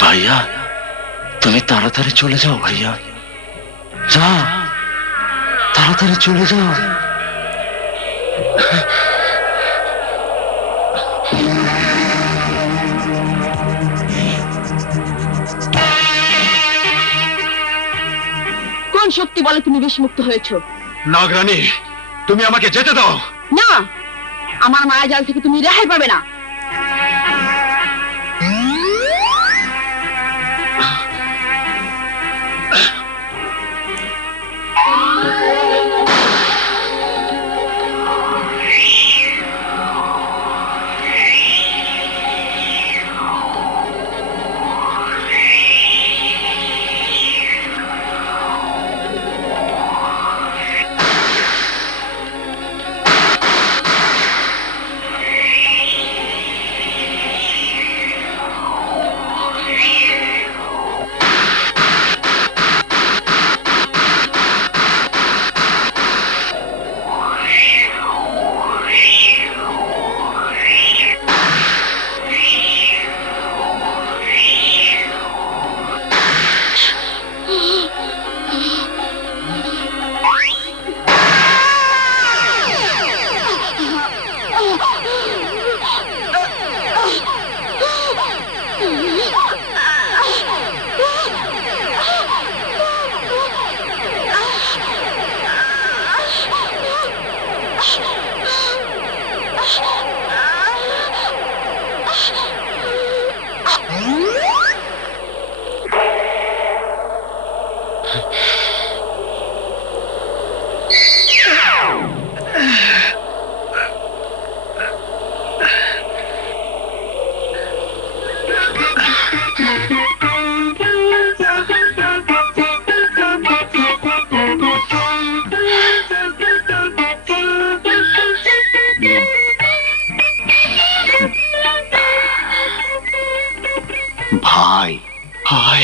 ভাইয়া তুমি তাড়াতাড়ি চলে যাও ভাইয়া, যা তাড়াতাড়ি চলে যাও। কোন শক্তি বলে তুমি বিষমুক্ত হয়েছো? নাগরানী, তুমি আমাকে যেতে দাও। না, আমার মায়াজাল থেকে তুমি রেহাই পাবে না। ভাই ভাই,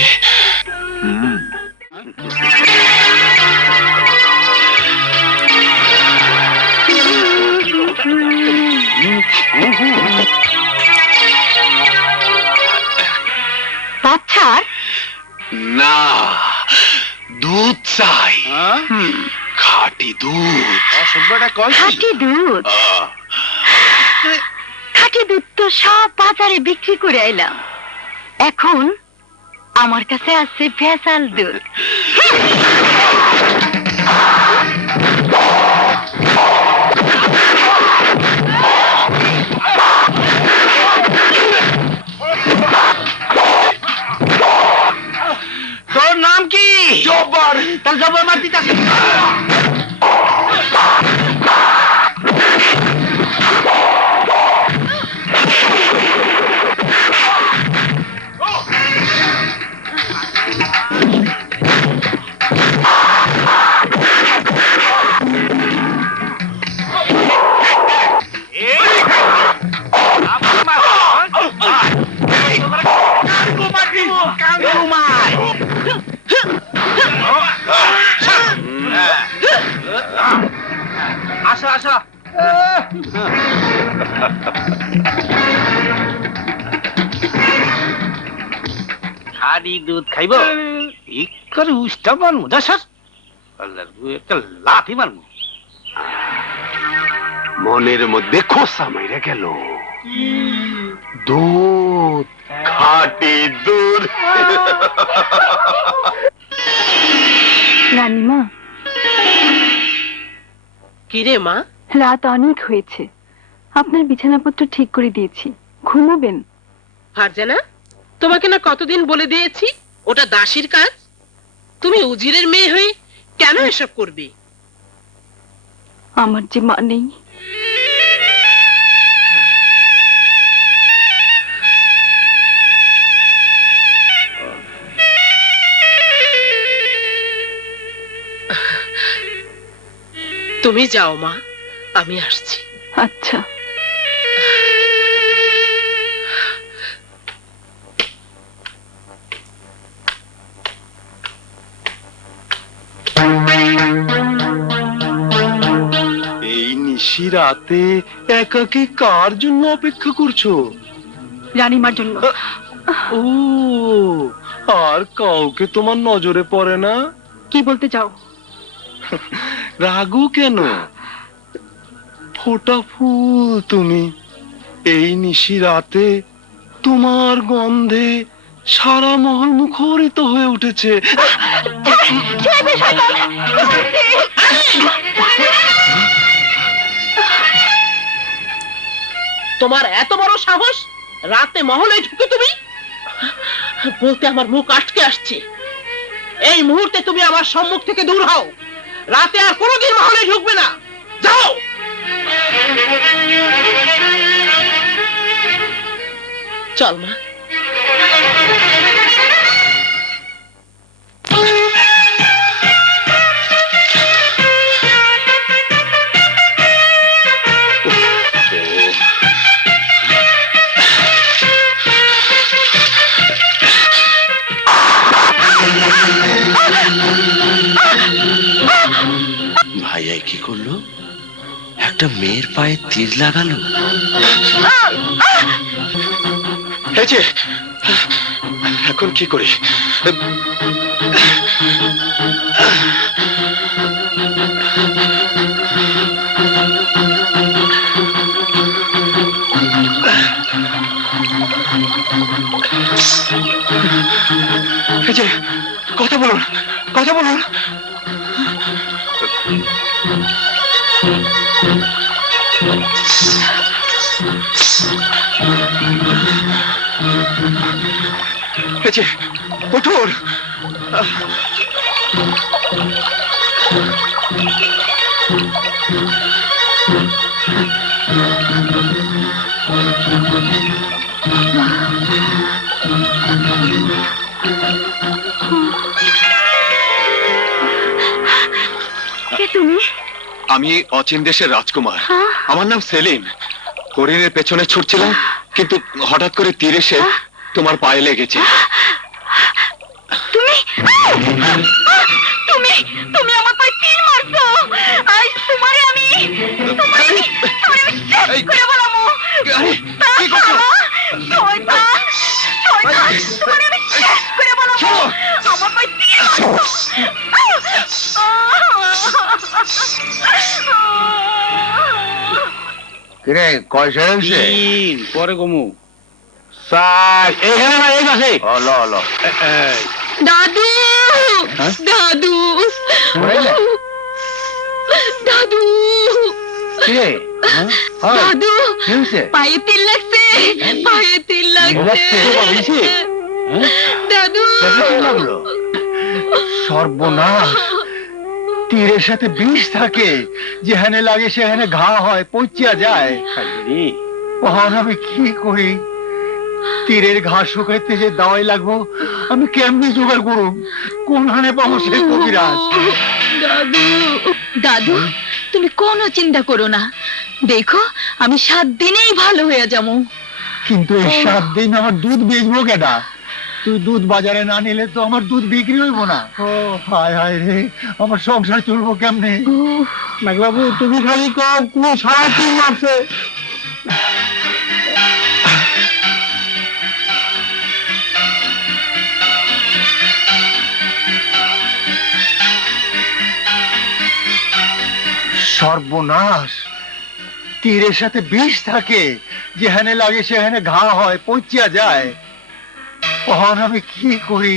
বাচ্চার না, দুধ চাই, খাঁটি দুধ। খাঁটি দুধ? খাঁটি দুধ তো সব বাজারে বিক্রি করে আইলাম, এখন আমার কাছে আছে ভেজাল দুধ। তোর নাম কি? জব্বার। তার জব্বার মার দিতাছে। আসো আসো, খাঁটি দুধ খাইব? ই করে উষ্টা মারমু দাসার একটা লাথি মারমু। মনের মধ্যে খোসা মাইরা গেল। দুধ, খাঁটি দুধ। রানীমা, কিরে মা? রাত অনেক হয়েছে, আপনার বিছানাপত্র ঠিক করে দিয়েছি, ঘুমাবেন। ফারজানা, তোমাকে না কতদিন বলে দিয়েছি ওটা দাসীর কাজ, তুমি উজিরের মেয়ে হয়ে কেন এসব করবে? আমার যে মা নেই। তুমি যাও মা, আমি আসছি। আচ্ছা। এই নিশি রাতে একাকী কার জন্য অপেক্ষা করছো? রানীমার জন্য। ও, আর কাউকে তোমার নজরে পড়ে না? কি বলতে চাও? রাগু কেন? ফোটা ফুল তুমি। এই নিশি রাতে তোমার গন্ধে সারা মহল মুখরিত হয়ে উঠেছে। তোমার এত বড় সাহস, রাতে মহলে ঢুকে তুমি বলতে আমার মুখ আটকে আসছে। এই মুহূর্তে তুমি আমার সম্মুখ থেকে দূর হও। রাতে আর কোনোদিন মহলে ঢুকবে না। যাও। চল মা। ভাইয়া কি করলো? একটা মেয়ের পায়ে তীর লাগালো। এই যে, এখন কি করি? এই যে, কথা বলুন, কথা বলুন। এই যে, উঠুন। কে তুমি? আমি অচিন দেশের রাজকুমার। হ্যাঁ? আমার নাম সেলিম। হরিণের পেছনে ছুটছিলাম, কিন্তু হঠাৎ করে তীর এসে তোমার পায়ে লেগেছে। তুমি তুমি তুমি আমার পায়ে তীর মারছো। আজ তোমারে আমি তোমারে আমি শেষ করে বলামু। কি করছো? শয়তান, শয়তান, তোমারে আমি শেষ করে বলামু। আমার পায়ে তীর কিরে কয় সেরেছে পরে কমু এখানে না এই পাশে দাদু, দাদু, দাদু, দাদু, পায়ে তিল লাগছে, পায়ে তিল লাগছে দাদু। সর্বনাশ, তীরের সাথে বিষ থাকে, যেখানে লাগে সেখানে ঘা হয়, পচিয়া যায়। তখন আমি কি করি? তীরের ঘা শুকাইতে যে দাওয়াই লাগবো, আমি কেমনি জোগাড় করুম? কোনখানে পাবো সে কবিরাজ? দাদু, দাদু, তুমি কোনো চিন্তা করো না। দেখো, আমি 7 দিনেই ভালো হয়ে যাবো। কিন্তু এই 7 দিন আমার দুধ বেচবো কেডা? তুই দুধ বাজারে না নিলে তো আমার দুধ বিক্রি হইব না। ও হায় হায় রে, আমার সংসার চলবো কেমনে? বাবু তুমি খালি কোন সারা তিন মারছে। সর্বনাশ, তীরের সাথে বিষ থাকে, যেখানে লাগে সেখানে ঘা হয়, পচিয়া যায়। তখন আমি কি করি?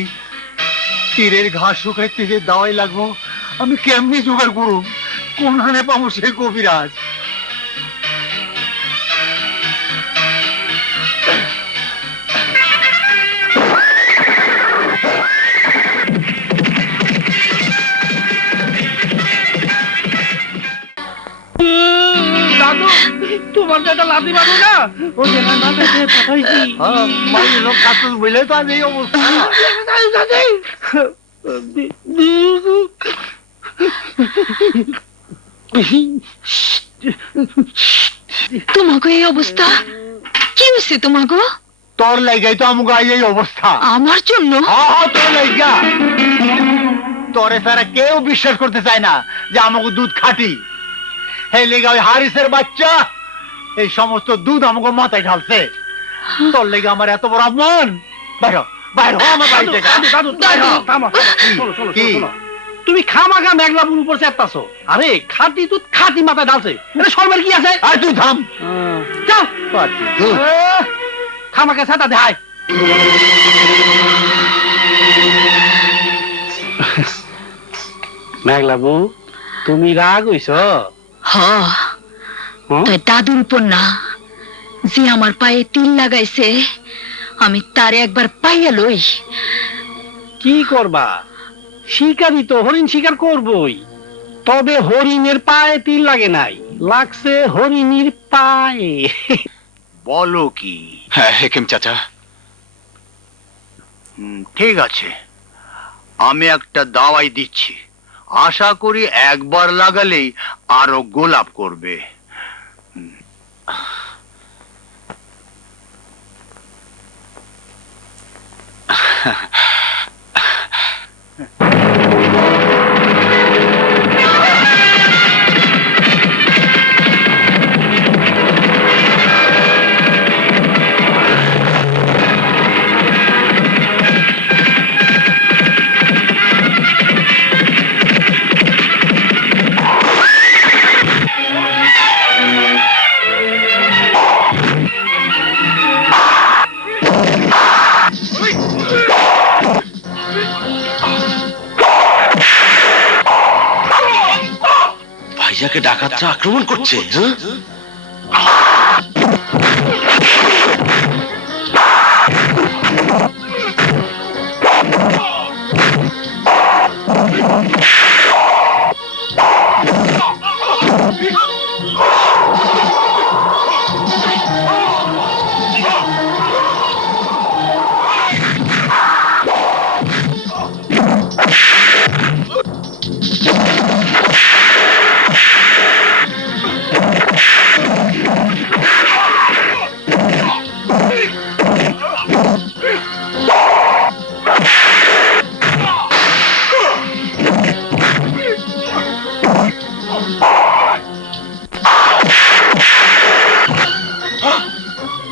তীরের ঘা শুকাইতে যে দাওয়াই লাগবো, আমি কেমনি জোগাড় করুম? কোনখানে পাবো সে কবিরাজ? দাদু তোমার একটা লাথি মারো না। ও যেন না দেখে পাঠাইছি। বাড়ির লোক কাতুল বলে তো আজ এই অবস্থা। তোমাকে এই অবস্থা কি হয়েছে? তোমাকে তোর লাইগাই তো আমাকে আজ এই অবস্থা। আমার জন্য? তোর লাইগা। তোরে সারা কেউ বিশ্বাস করতে চায় না যে আমাকে দুধ খাঁটি। এই লেগা ওই হারিসের বাচ্চা এই সমস্ত দুধ আমাকে মাথায় ঢালছে। তোর লেগে আমার এত বড় অপমান, বাইরে বাইরে আমার বাড়ি থেকে দাদু দাদু থামো শোনো শোনো কি? শোনো তুমি খামাখা মেঘলাপুর উপর চেপতাছো আরে খাটি দুধ খাটি মাথায় ডালছে এটা সর্বের কি আছে আর তুই থাম। যাও দুধ। খামাখা ছাতা দেয় মেঘলাবু তুমি রাগ হইছ হ তাই দাদুর উপর না, যে আমার পায়ে তিল লাগাইছে আমি তারে একবার পাইয়া লই। কি করবা শিকারই তো হরিণ শিকার করবই, তবে হরিণের পায়ে তিল লাগে নাই, লাগছে হরিণীর পায়ে। বলো কি? হ্যাঁ হেকিম চাচা। ঠিক আছে, আমি একটা দাওয়াই দিচ্ছি, আশা করি একবার লাগালেই আরো গোলাপ করবে। ভাইয়াকে ডাকাতরা আক্রমণ করছে, হ্যাঁ?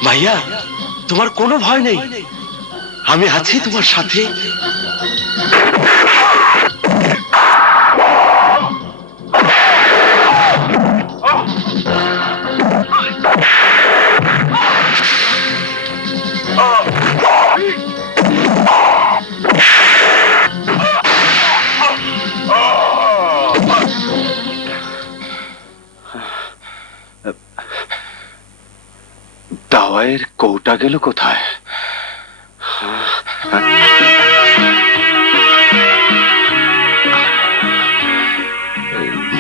ভাইয়া তোমার কোনো ভয় নেই, আমি আছি তোমার সাথে। দাওয়ায়ের কৌটা গেল কোথায়?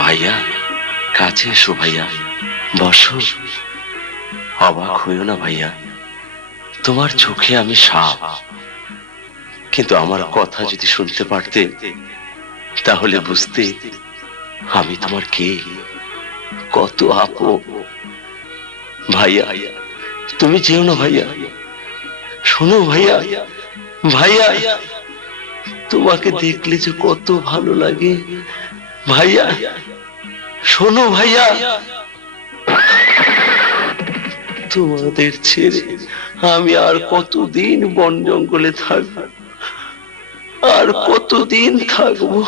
ভাইয়া কাছে এসো, ভাইয়া বসো। অবাক হইও না ভাইয়া, তোমার চোখে আমি সাপ, কিন্তু আমার কথা যদি শুনতে পারতে তাহলে বুঝতে আমি তোমার কে, কত আপন। ভাইয়া তুমি যেও না ভাইয়া, শোনো ভাইয়া, ভাইয়া তোমাকে দেখলে যে কত ভালো লাগে। ভাইয়া শোনো ভাইয়া, তোমাদের ছেড়ে আমি আর কতদিন বন জঙ্গলে থাকবো, আর কতদিন থাকবো।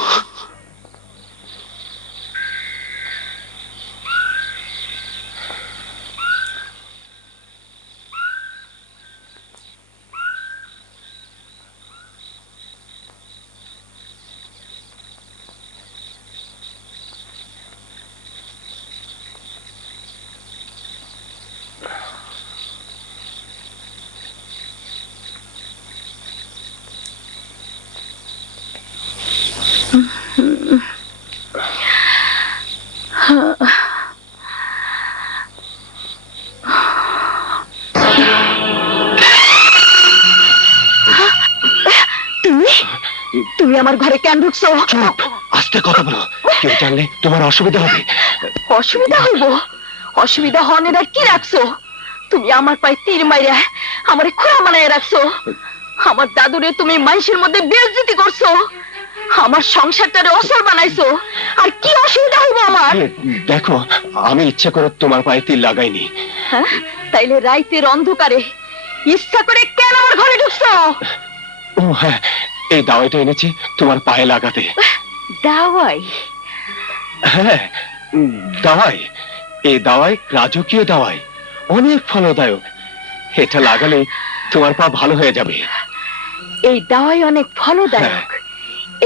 তুমি আমার ঘরে কেন ঢুকছো? চুপ, আস্তে কথা বলো, কেউ জানলে তোমার অসুবিধা হবে। অসুবিধা হইব? অসুবিধা হনের আর কি রাখছো? তুমি আমার পায়ে তীর মাইরা আমারে খোঁড়া বানায় রাখছো, আমার দাদুরে তুমি মানুষের মধ্যে বেইজ্জতি করছো, আমার সংসারটারে অসল বানাইছো, আর কি অসুবিধা হইব আমার? দেখো, আমি ইচ্ছা করে তোমার পায়ে তিল লাগাইনি। হ্যাঁ, তাইলে রাইতের অন্ধকারে ইচ্ছা করে কেন আমার ঘরে ঢুকছো? ও হ্যাঁ, এই দাওয়াইটা এনেছি তোমার পায়ে লাগাতে। দাওয়াই? হ্যাঁ, দাওয়াই। এই দাওয়াই রাজকীয় দাওয়াই, অনেক ফলদায়ক। এটা লাগালে তোমার পা ভালো হয়ে যাবে। এই দাওয়াই অনেক ফলদায়ক,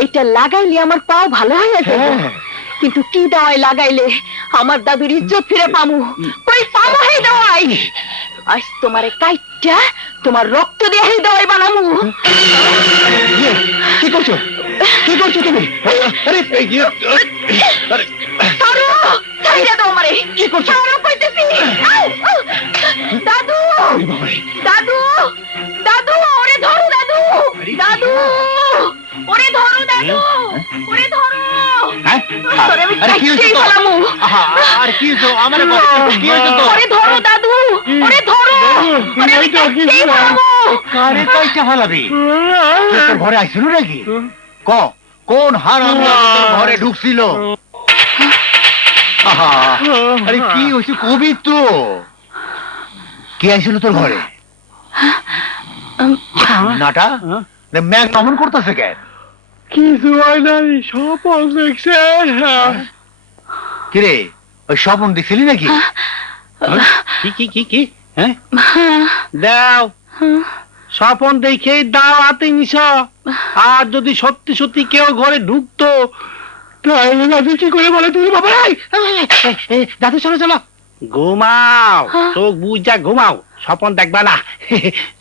এটা লাগাইলে আমার পাও ভালো হয়ে যাবে। হ্যাঁ। কিন্তু কি দাওয়াই লাগাইলে আমার দাদুর ইজ্জত ফিরে পামু? কই পামু এই দাওয়াই? আজ তোমারে কাইটা তোমার রক্ত দিয়ে এই দাওয়াই বানামু। কি করছো? কি করছো তুমি? আরে আরে তারু, ছাইড়া দাও আমারে। কি করছো? তারু কইতেছি। আউ, আউ। দাদু, দাদু, দাদু, ওরে ধরো দাদু, দাদু, ওরে ধরো দাদু, ওরে ধরো। তোরে আমি কাইটেই ফেলামু। আর কি হইছো? আমারে বলো, কি হইছো তো? ওরে ধরো দাদু, ওরে ধরো, ওরে আমি কাইটেই ফেলামু। কারে কইটা ফেলাবি? তোর ঘরে আইছিল নাকি? কোন হারাম তোর ঘরে ঢুকছিল? আহা, আরে কি হইছে কবি তো? কে আইছিল তোর ঘরে? নাটা ম্যাগ নমন করতেছে কেন? কিছু হয় নাই, স্বপ্ন দেখছে। কিরে, ওই স্বপন দেখছিলি নাকি? কি কি কি কি? হ্যাঁ, দাও স্বপন দেখে দাও হাতে নিছ। আর যদি সত্যি সত্যি কেউ ঘরে ঢুকতো তাহলে দাদু কি করে বলে তুমি? বাবা দাদু চলো চলো, ঘুমাও, চোখ বুঝা ঘুমাও, স্বপন দেখবা না।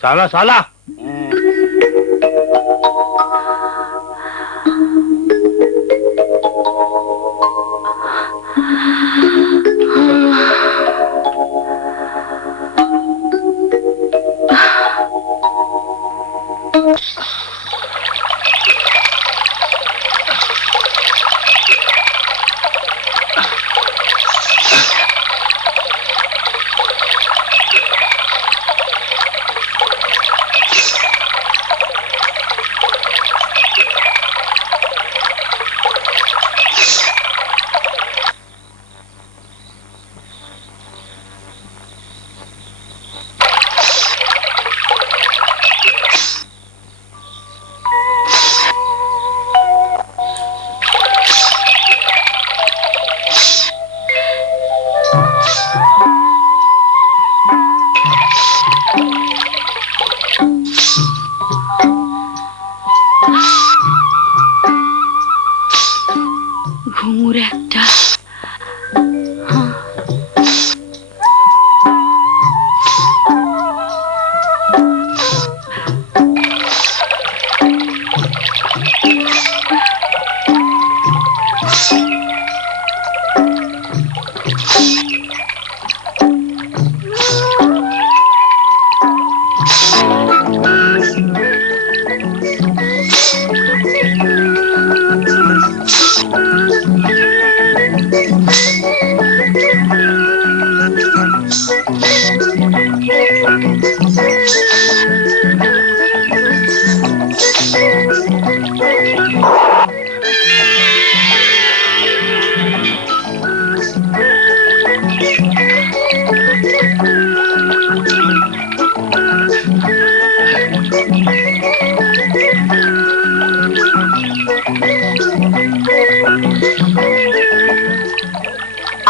চলো চলো। ঘুঙুর একটা।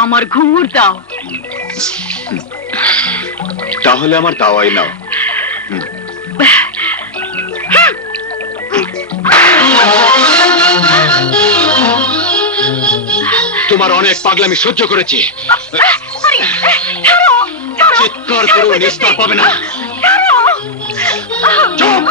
আমার ঘুঙুর দাও। তাহলে আমার দাওয়াই নাও। তোমার অনেক পাগলামি সহ্য করেছি। চিৎকার করেও নিস্তার পাবে না। চুপ!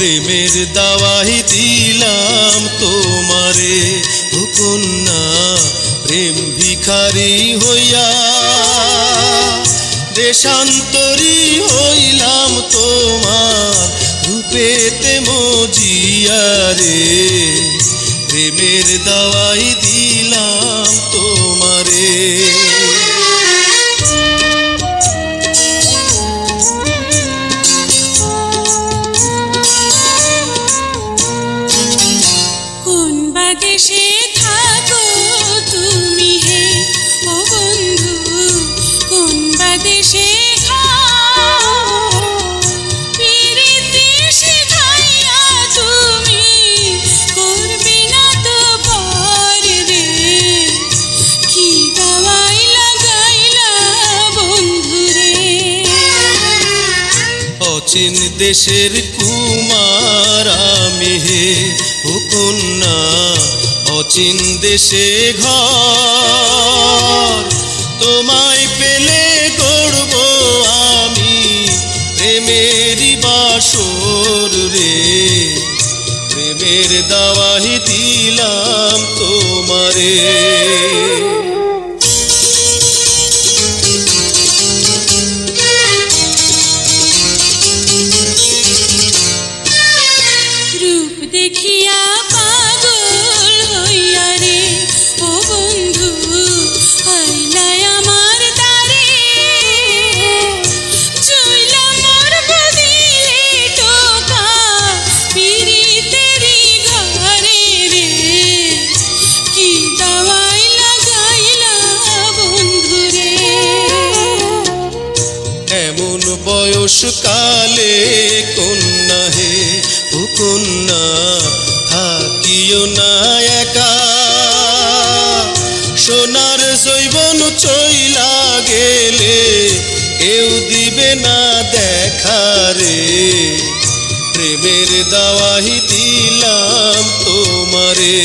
প্রেমের দাওয়াই দিলাম তোমারে ও কন্যা প্রেম ভিখারি হইয়া দেশান্তরী হইলাম তোমার রূপেতে মজিয়া রে প্রেমের দাওয়াই দিলাম তোমারে কোন বাদেশে থাকো তুমি হে ও বন্ধু কোন বাদেশে পিরিতি শিখাইয়া তুমি করবে না তো পর রে কি দাওয়াই লাগাইলা বন্ধু রে অচিন দেশের কুমার আমি হে ও কন্যা অচিন দেশে ঘর তোমায় পেলে গড়ব আমি প্রেমেরই বাসর রে প্রেমের দাওয়াই দিলাম তোমারে রূপ দেখিয়া পাগল হইয়া রে ও বন্ধু আইলাই আমার দ্বারে চইলা মোর বদিলে টোকা পিরিতেরি ঘরে রে কি দাওয়াই লাগাইলা বন্ধু রে এমন বয়স কালে কন্যা হে ও কন্যা থাকিও না একা সোনার জৈবন চইলা গেলে কেউ দিবে না দেখা রে প্রেমের দাওয়াই দিলাম তোমারে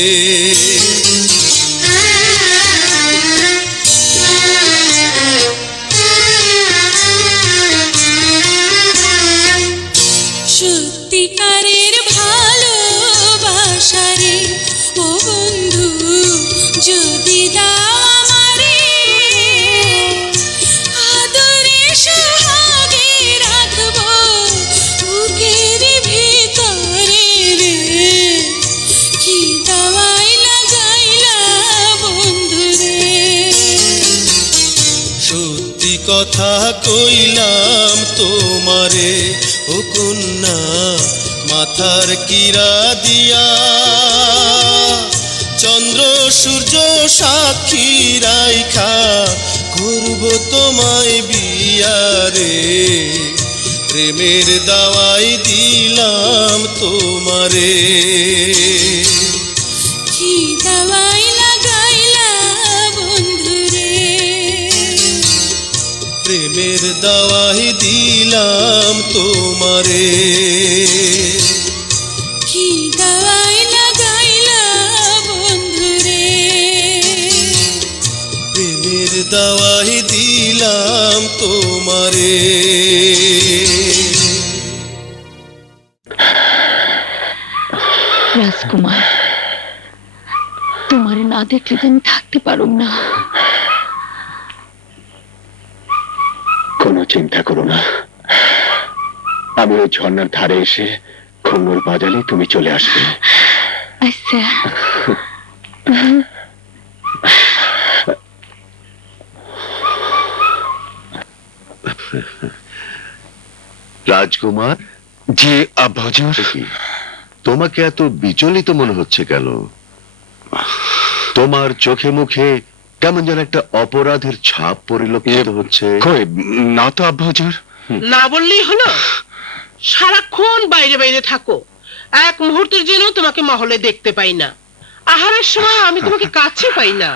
সত্যিকারের ভালোবাসা রে ও বন্ধু যদি দাও আমারে আদরে সোহাগে রাখবো বুকের ভিতরে রে কি দাওয়াই লাগাইলা বন্ধু রে সত্যি কথা কইলাম তোমারে ও কন্যা মাথার কিরা দিয়া চন্দ্র সূর্য সাক্ষী রাইখা করব তোমায় বিয়া রে প্রেমের দাওয়াই দিলাম তোমারে কি দাওয়াই লাগাইলা বন্ধু রে প্রেমের দাওয়াই দিলাম তোমারে কি দাওয়াই লাগাইলা বন্ধু রে প্রেমের দাওয়াই দিলাম তোমারে রাজকুমার তোমারে না দেখলে তো আমি থাকতে পারুম না কোনো চিন্তা করো না আমি ওই ঝর্ণার ধারে এসে খন্নর বাজালে তুমি চলে আসবে আচ্ছা রাজকুমার, জি আব্বা হুজুর। তোমাকে এত বিচলিত মনে হচ্ছে কেন? তোমার চোখে মুখে কেমন যেন একটা অপরাধের ছাপ পরিলক্ষিত হচ্ছে। কই না তো আব্বা হুজুর। না বললেই হলো সারাক্ষণ বাইরে বাইরে থাকো এক মুহূর্তের জন্য তোমাকে মহলে দেখতে পাই না আহারের সময় আমি তোমাকে কাছে পাই না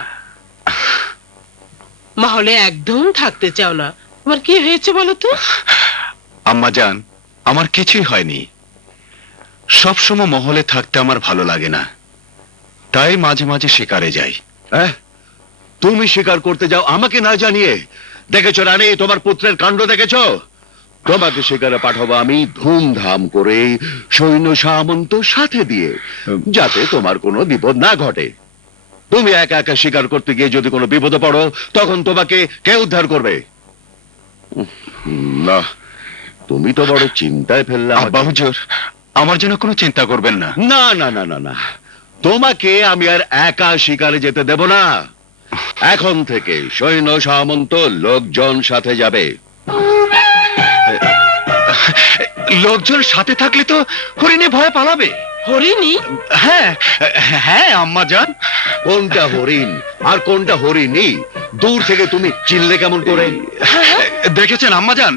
মহলে একদম থাকতে চাও না তোমার কি হয়েছে বলো তো আম্মা জান, আমার কিছুই হয়নি। সবসময় মহলে থাকতে আমার ভালো লাগে না, তাই মাঝে মাঝে শিকারে যাই। তুমি শিকার করতে যাও আমাকে না জানিয়ে? দেখেছো রানী, তোমার পুত্রের কাণ্ড দেখেছো? তোমাকে শিকারে পাঠাবো আমি ধুমধাম করে, সৈন্য সামন্ত সাথে দিয়ে, যাতে তোমার কোনো বিপদ না ঘটে। তুমি একা একা শিকার করতে গিয়ে যদি কোনো বিপদে পড়ো, তখন তোমাকে কে উদ্ধার করবে? না, তুমি তো বড় চিন্তায় ফেললে আমাকে। আব্বা হুজুর, আমার জন্য কোনো চিন্তা করবেন না। না না না না না, তোমাকে আমি আর একা শিকারে যেতে দেব না। এখন থেকে সৈন্য সামন্ত লোকজন সাথে যাবে। লোকজন সাথে থাকলে তো হরিণে ভয় পালাবে। হরিণী? হ্যাঁ হ্যাঁ আম্মা জান। কোনটা হরিণ আর কোনটা হরিণী দূর থেকে তুমি চিনলে কেমন করে? দেখেছেন আম্মা জান,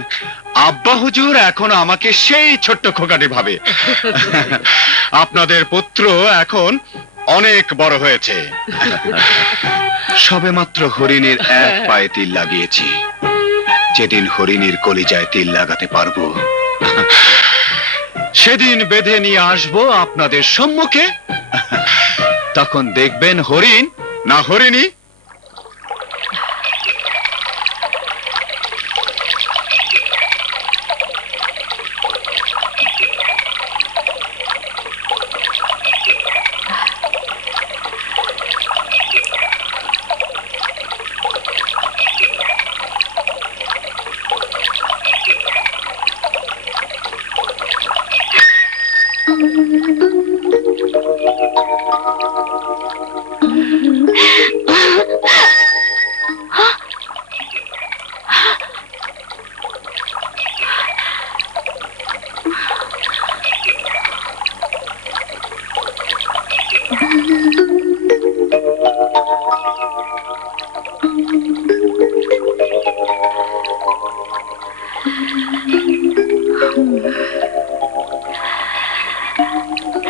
আব্বা হুজুর এখন আমাকে সেই ছোট্ট খোকাটি ভাবে। আপনাদের পুত্র এখন অনেক বড় হয়েছে। সবেমাত্র হরিণের এক পায়ে তিল লাগিয়েছি। যেদিন হরিণীর কলিজায় তিল লাগাতে পারবো, সেদিন বেঁধে নিয়ে আসবো আপনাদের সম্মুখে। তখন দেখবেন হরিণ না হরিণী।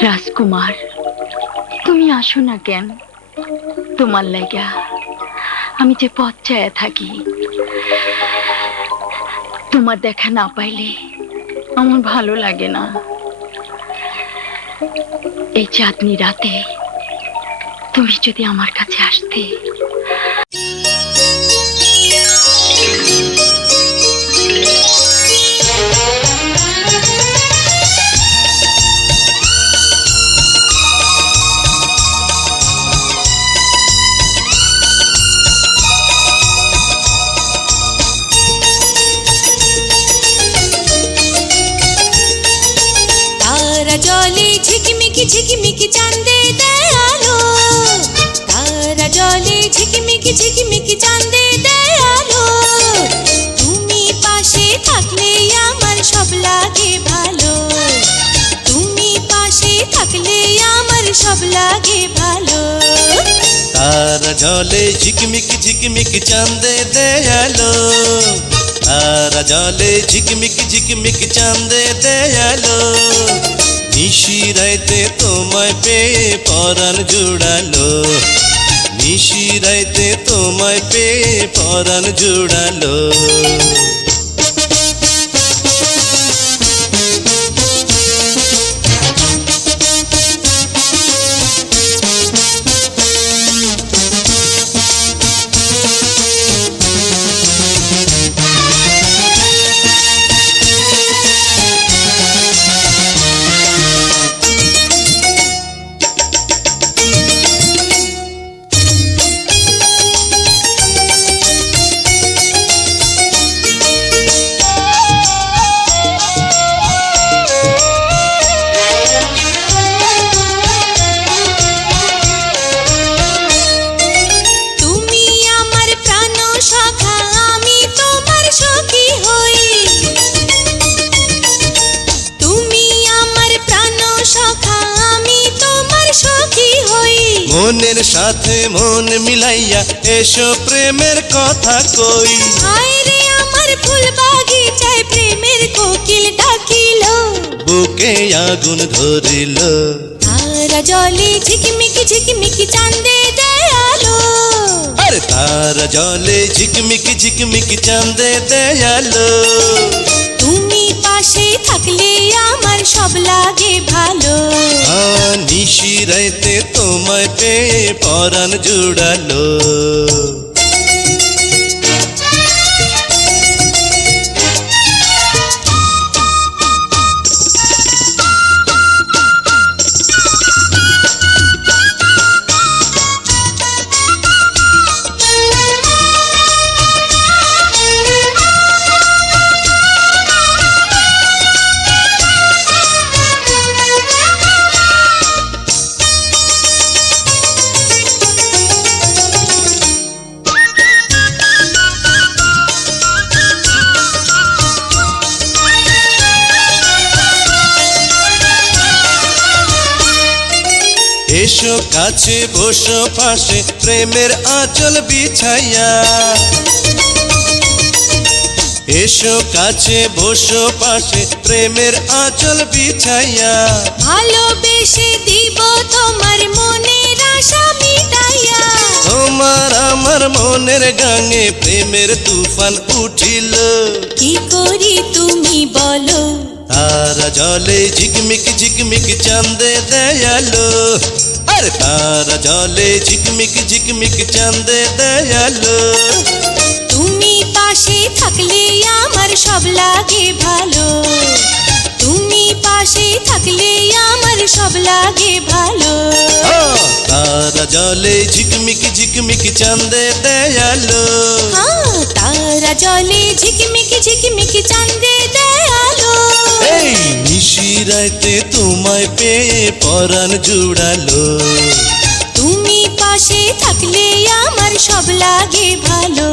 রাজকুমার, তুমি আসো না কেন? তোমার লাগা আমি যে পথ চায়া থাকি। তোমার দেখা না পাইলে আমার ভালো লাগে না। এই চাঁদনি রাতে তুমি যদি আমার কাছে আসতে। তারা জলে ঝিকিমিকি ঝিকিমিকি চাঁদে দেয় আলো, তারা জলে ঝিকিমিকি ঝিকিমিকি চাঁদে দেয় আলো। তুমি পাশে থাকলে আমার সব লাগে ভালো, তুমি পাশে থাকলে আমার সব লাগে ভালো। তারা জলে ঝিকমিকি ঝিকমিকি চাঁদে দেয়ালো, তারা জলে ঝিকমিকি ঝিকমিকি চাঁদে দেয়ালো। নিশি রাইতে তোমায় পেয়ে পরাণ জুড়ালো, নিশি রাইতে তোমায় পেয়ে পরাণ জুড়ালো। তুমি আমার প্রাণ সখা, আমি তোমার সখী হই। তুমি আমার প্রাণ সখা, আমি তোমার সখী হই। মনের সাথে মন মিলাইয়া এসো প্রেমের কথা কই। হায় রে আমার ফুল বাগিচায় প্রেমের কোকিল ডাকিল, বুকে আগুন ধরিল, তারা জলে ঝিকিমিকি ঝিকিমিকি চাঁদে দেয় আলো। আরে তারা জলে ঝিকমিকি ঝিকমিকি চাঁদে দেয়ালো। তুমি পাশে থাকলে আমার সব লাগে ভালো, নিশি রাইতে তোমায় পেয়ে পরাণ জুড়ালো। এসো কাছে বসো পাশে প্রেমের আঁচল বিছাইয়া এসো কাছে বসো পাশে প্রেমের আঁচল বিছাইয়া ভালোবেসে দিব তোমার মনের আশা মিটাইয়া তোমার আমার মনের গাঙে প্রেমের তুফান উঠিল কি করি তুমি বলো তারা জলে ঝিকমিক ঝিকমিক চাঁদে দয়ালো আরে তারা জলে ঝিকমিক ঝিকমিক চাঁদে দয়ালো তুমি পাশে থাকলে আমার সব লাগে ভালো তুমি পাশে থাকলে আমার সব লাগে ভালো তারা জলে ঝিকমিক ঝিকমিক চাঁদে দয়ালো হ্যাঁ তারা জলে ঝিকমিক ঝিকমিক চাঁদে দয়ালো এই নিশিরাইতে তোমায় পেয়ে পরাণ জুড়ালো তুমি পাশে থাকলে আমার সব লাগে ভালো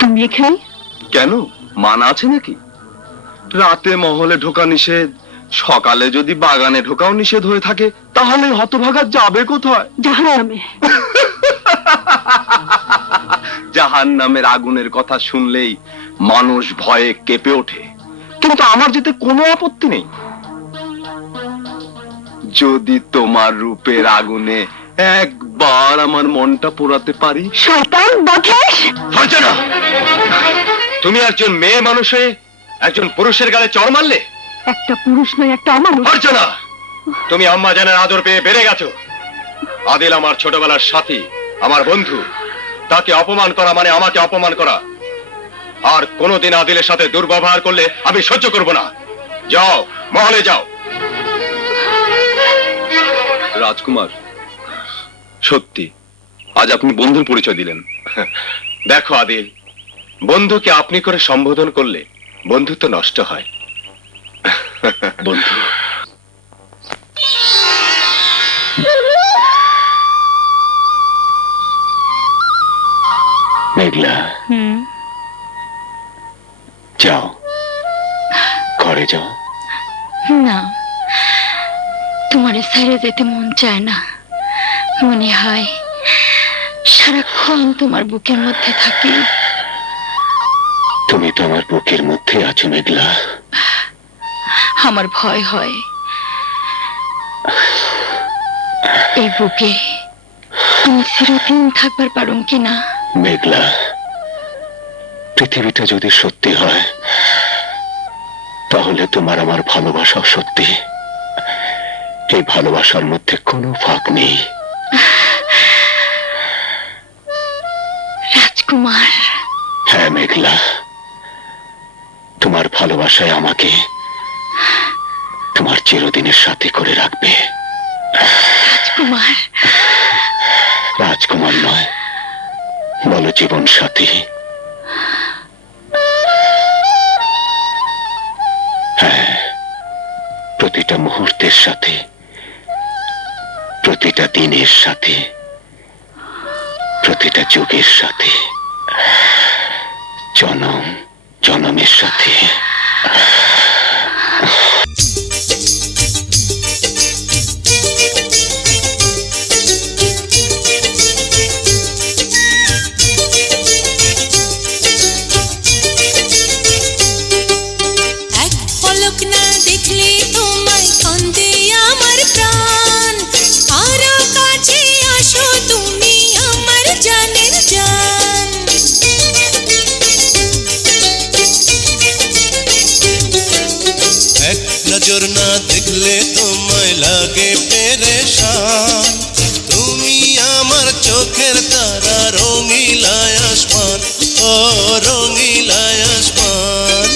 তুমি এখানে কেন মানা আছে নাকি? রাতে মহলে ঢোকা নিষেধ, সকালে যদি বাগানে ঢোকাও নিষেধ হয়ে থাকে, তাহলে হতভাগা যাবে কোথায়? জাহান্নামে। জাহান্নামের আগুনের কথা শুনলেই মানুষ ভয়ে কেঁপে ওঠে, কিন্তু আমার যেতে কোনো আপত্তি নেই। যদি তোমার রূপের আগুনে একবার আমার মনটা পোড়াতে পারি। শয়তান বদমাশ! হয়েছে না? তুমি একজন মেয়ে মানুষে একজন পুরুষের গালে চড় মারলে। একটা পুরুষ নয়, একটা অমানুষ। হয়েছে না? তুমি আম্মা জানের আদর পেয়ে বেড়ে গেছো। আদিল আমার ছোটবেলার সাথী, আমার বন্ধু, তাকে অপমান করা মানে আমাকে অপমান করা। আর কোনোদিন আদিলের সাথে দুর্ব্যবহার করলে আমি সহ্য করব না। যাও, মহলে যাও। রাজকুমার, সত্যি আজ আপনি বন্ধুর পরিচয় দিলেন। দেখো আদিল, বন্ধুকে আপনি করে সম্বোধন করলে বন্ধুত্ব নষ্ট হয়। বন্ধু, মেঘলা, যাও, ঘরে যাও। না, তোমার ছেড়ে যেতে মন চায় না। মনে হয় সারাক্ষণ তোমার বুকের মধ্যে থাকি। তুমি তো আমার বুকের মধ্যে আছো মেঘলা। আমার ভয় হয় এই বুকে তুমি চিরদিন থাকবার পারুম কিনা। মেঘলা, পৃথিবীটা যদি সত্যি হয় তাহলে তোমার আমার ভালোবাসাও সত্যি। এই ভালোবাসার মধ্যে কোনো ফাঁক নেই। রাজকুমার, হ্যাঁ মেঘলা, তোমার ভালোবাসায় আমাকে তোমার চিরদিনের সাথী করে রাখবে। রাজকুমার, রাজকুমার নয়, বলো জীবন সাথী। হ্যাঁ, প্রতিটা মুহূর্তের সাথে, প্রতিটা দিনের সাথে, প্রতিটা যুগের সাথে, জনম জনমের সাথে। এক পলক না দেখলে তোমায় কান্দে আমার প্রাণ আরো কাছে আসো তুমি আমার জানের জান এক নজর না দেখলে তোমায় লাগে পেরেশান তুমি আমার চোখের তারা রঙিলায় আসমান ও রঙিলায় আসমান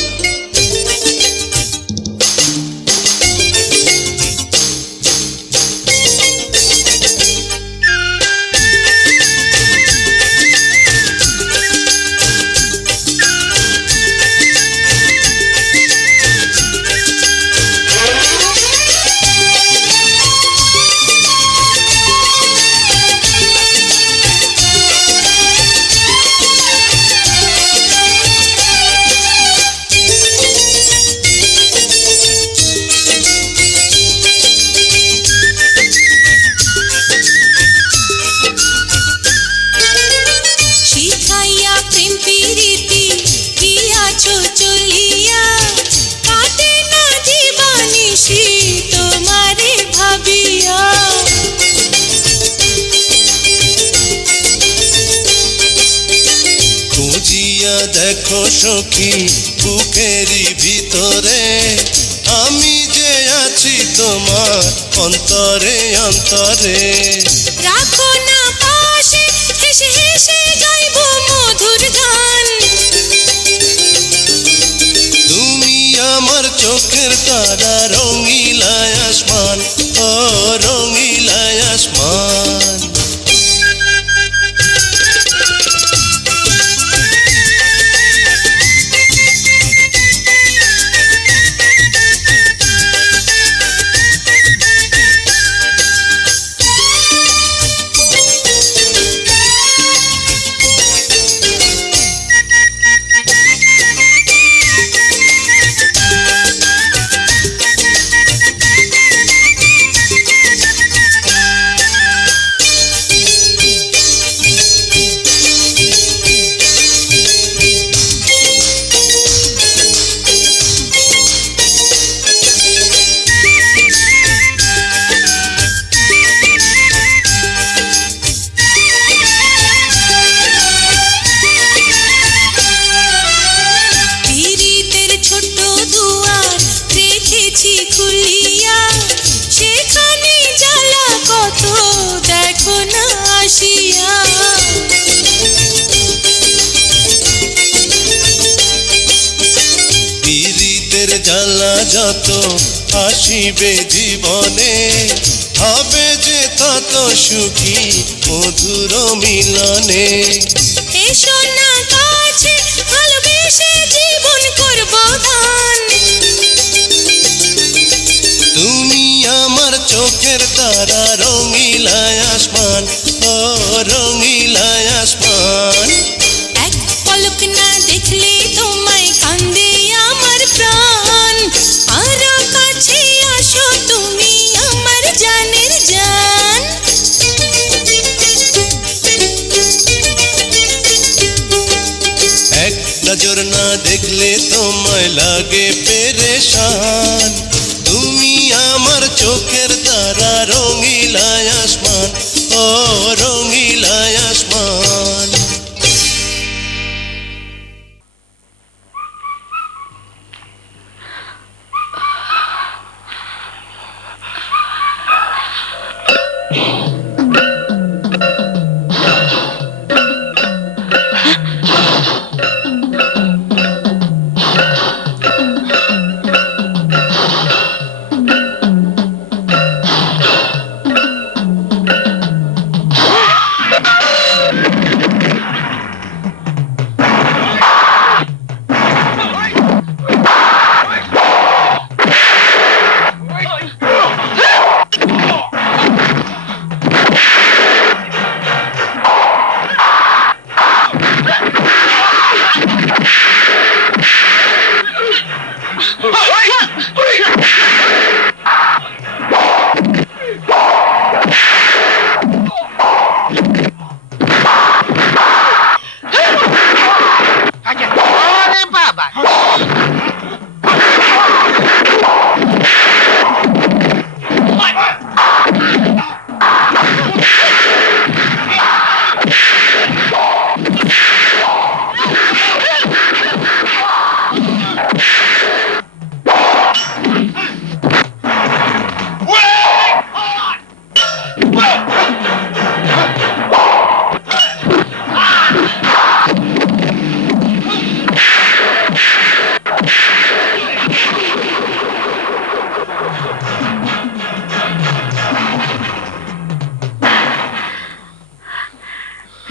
দেখো সখী বুকেরই ভিতরে আমি যে আছি তোমার অন্তরে অন্তরে। রাখো না পাশে, হেসে হেসে গাইব মধুর গান। তুমি আমার চোখের তারা রঙিলা আসমান, ও রঙিলা আসমান। পীড়িতের ছোট্ট দুয়ার রেখেছি খুলিয়া, সেখানে জ্বালা কত দেখো না আসিয়া। পীড়িতের জ্বালা যত আসিবে জীবনে, হবে যে তত সুখী মধুর মিলনে। এসো না কাছে, ভালোবেসে জীবন করব দান। তুমি আমার চোখের তারা রঙিলা আসমান, ও রঙিলা আসমান। এক পলক না দেখলে তোমায় কান্দে আমার প্রাণ। আরো কাছে আসো তুমি আমার জানের জান। এক নজর না দেখলে তোমায় লাগে পেরেশান। তুমি আমার চোখের তারা রঙিলা আসমান, ও রঙিলা আসমান।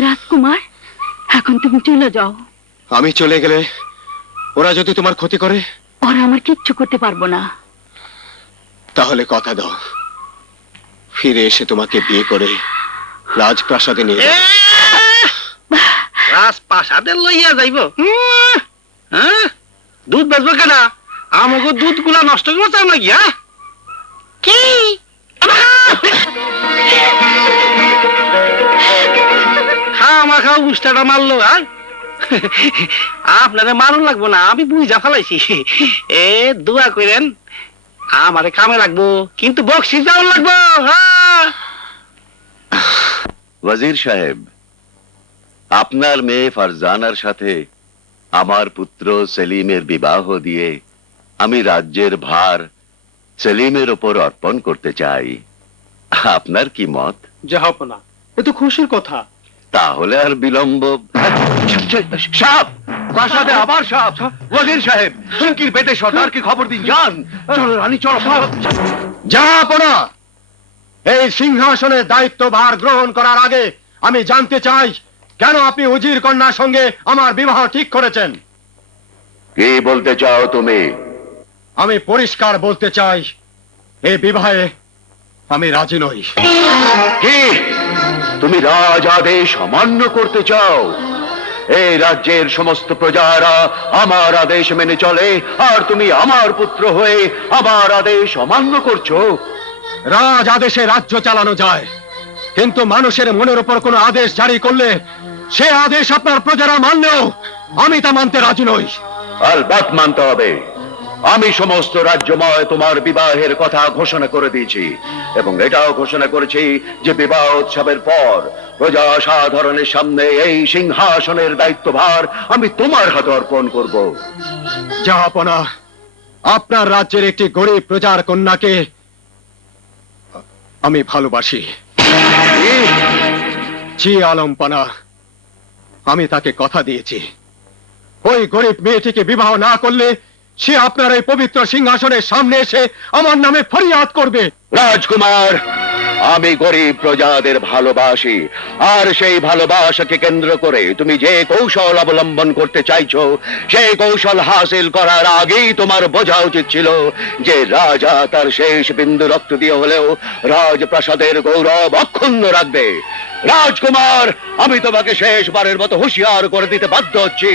রাজকুমার, এখন তুমি চলে যাও। আমি চলে গেলে ওরা যদি তোমার ক্ষতি করে, ওরা আমার কিচ্ছু করতে পারবো না। তাহলে কথা দাও ফিরে এসে তোমাকে বিয়ে করে রাজপ্রাসাদে নিয়ে যাবো। রাজপ্রাসাদে লইয়া যাইব? হ্যাঁ, দুধ বেচবো কেনা? আমাকে দুধ গুলা নষ্ট করবো চাও নাকি? হ্যাঁ, কি আমার খাও উষ্টাটা মারলো? হ্যাঁ, আপনাদের মারুন লাগবো না, আমি বুঝা ফেলাইছি। এ দোয়া করেন আমারে কামে লাগবো, কিন্তু বকশিস যাওয়ার লাগবো। হ্যাঁ, ওয়াজির সাহেব, আপনার মেয়ে ফারজানার সাথে আমার পুত্র সেলিমের বিবাহ দিয়ে আমি রাজ্যের ভার সেলিমের ওপর অর্পণ করতে চাই। আপনার কি মত? জাহাপনা, এ তো খুশির কথা। তাহলে আর বিলম্ব। সাপ, প্রাসাদে আবার সাপ। ওয়াজির সাহেব, শিগগির বেটে সর্দারকে খবর দিন, যান। চলো রানী, চলো। জাহাপনা, এই সিংহাসনের দায়িত্বভার গ্রহণ করার আগে আমি জানতে চাই কেন আপনি উজির কন্যার সঙ্গে আমার বিবাহ ঠিক করেছেন? কি বলতে চাও তুমি? আমি পরিষ্কার বলতে চাই, এই বিবাহে আমি রাজি নই। কি তুমি রাজ আদেশ অমান্য করতে চাও? এই রাজ্যের সমস্ত প্রজারা আমার আদেশ মেনে চলে, আর তুমি আমার পুত্র হয়ে আমার আদেশ অমান্য করছো? রাজ আদেশে রাজ্য চালানো যায়, কিন্তু মানুষের মনের উপর কোনো আদেশ জারি করলে সে আদেশ আপনার প্রজারা মানলেও আমি তা মানতে রাজি নই। আলবাত মানতে হবে। আমি সমস্ত রাজ্যময় তোমার বিবাহের কথা ঘোষণা করে দিয়েছি, এবং এটাও ঘোষণা করেছি যে বিবাহ উৎসবের পর প্রজা সাধারণের সামনে এই সিংহাসনের দায়িত্বভার আমি তোমার হাতে অর্পণ করব। জাহাপনা, আপনার রাজ্যের একটি গরিব প্রজার কন্যাকে আমি ভালোবাসি। জি আলমপানা, আমি তাকে কথা দিয়েছি, ওই গরিব মেয়েটিকে বিবাহ না করলে সে আপনার এই পবিত্র সিংহাসনের সামনে এসে আমার নামে ফরিয়াদ করবে। রাজকুমার, আমি গরিব প্রজাদের ভালোবাসি, আর সেই ভালোবাসাকে কেন্দ্র করে তুমি যে কৌশল অবলম্বন করতে চাইছো, সেই কৌশল হাসিল করার আগেই তোমার বোঝা উচিত ছিল যে রাজা তার শেষ বিন্দু রক্ত দিয়ে হলেও রাজপ্রাসাদের গৌরব অক্ষুণ্ণ রাখবে। রাজকুমার, আমি তোমাকে শেষবারের মতো হুঁশিয়ার করে দিতে বাধ্য হচ্ছি,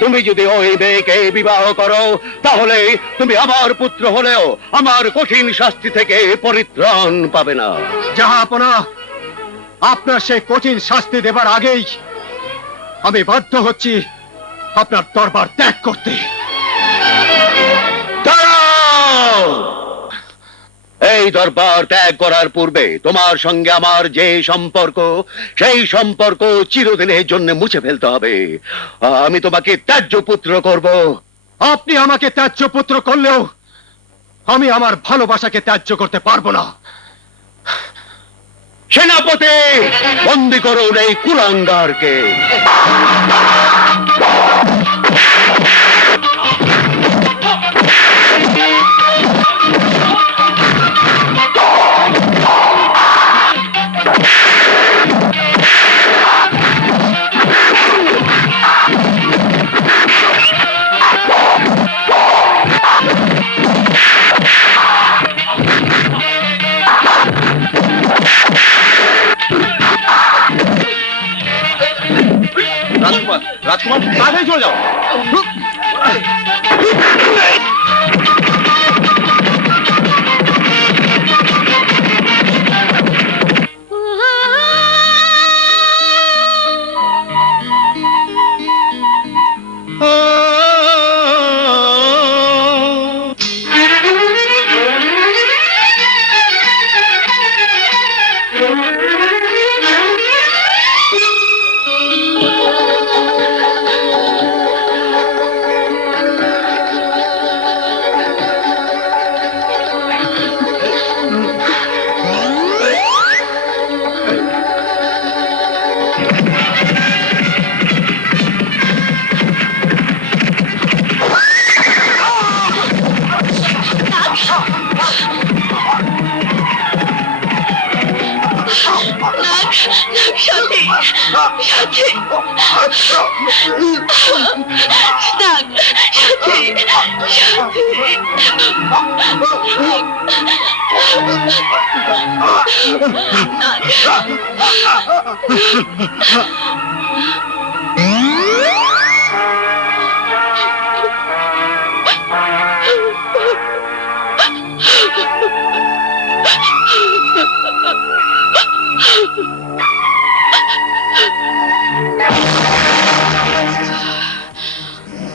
তুমি যদি ওই মেয়েকে বিবাহ করো তাহলে তুমি আমার পুত্র হলেও আমার কঠিন শাস্তি থেকে পরিত্রাণ পাবে না। জাহাপনা, আপনার সেই কঠিন শাস্তি দেবার আগেই আমি বাধ্য হচ্ছি আপনার দরবার ত্যাগ করতে। দাঁড়াও! এই দরবার ত্যাগ করার পূর্বে তোমার সঙ্গে আমার যে সম্পর্ক, সেই সম্পর্ক চিরদিনের জন্য মুছে ফেলতে হবে। আমি তোমাকে ত্যায্য পুত্র করব। আপনি আমাকে ত্যায্য পুত্র করলেও আমি আমার ভালোবাসাকে ত্যায্য করতে পারবো না। সেনাপতি, বন্দী করুন এই কুলাঙ্গারকে। রাজকুমার, রাজকুমার, তাড়াতাড়ি চলে যাও।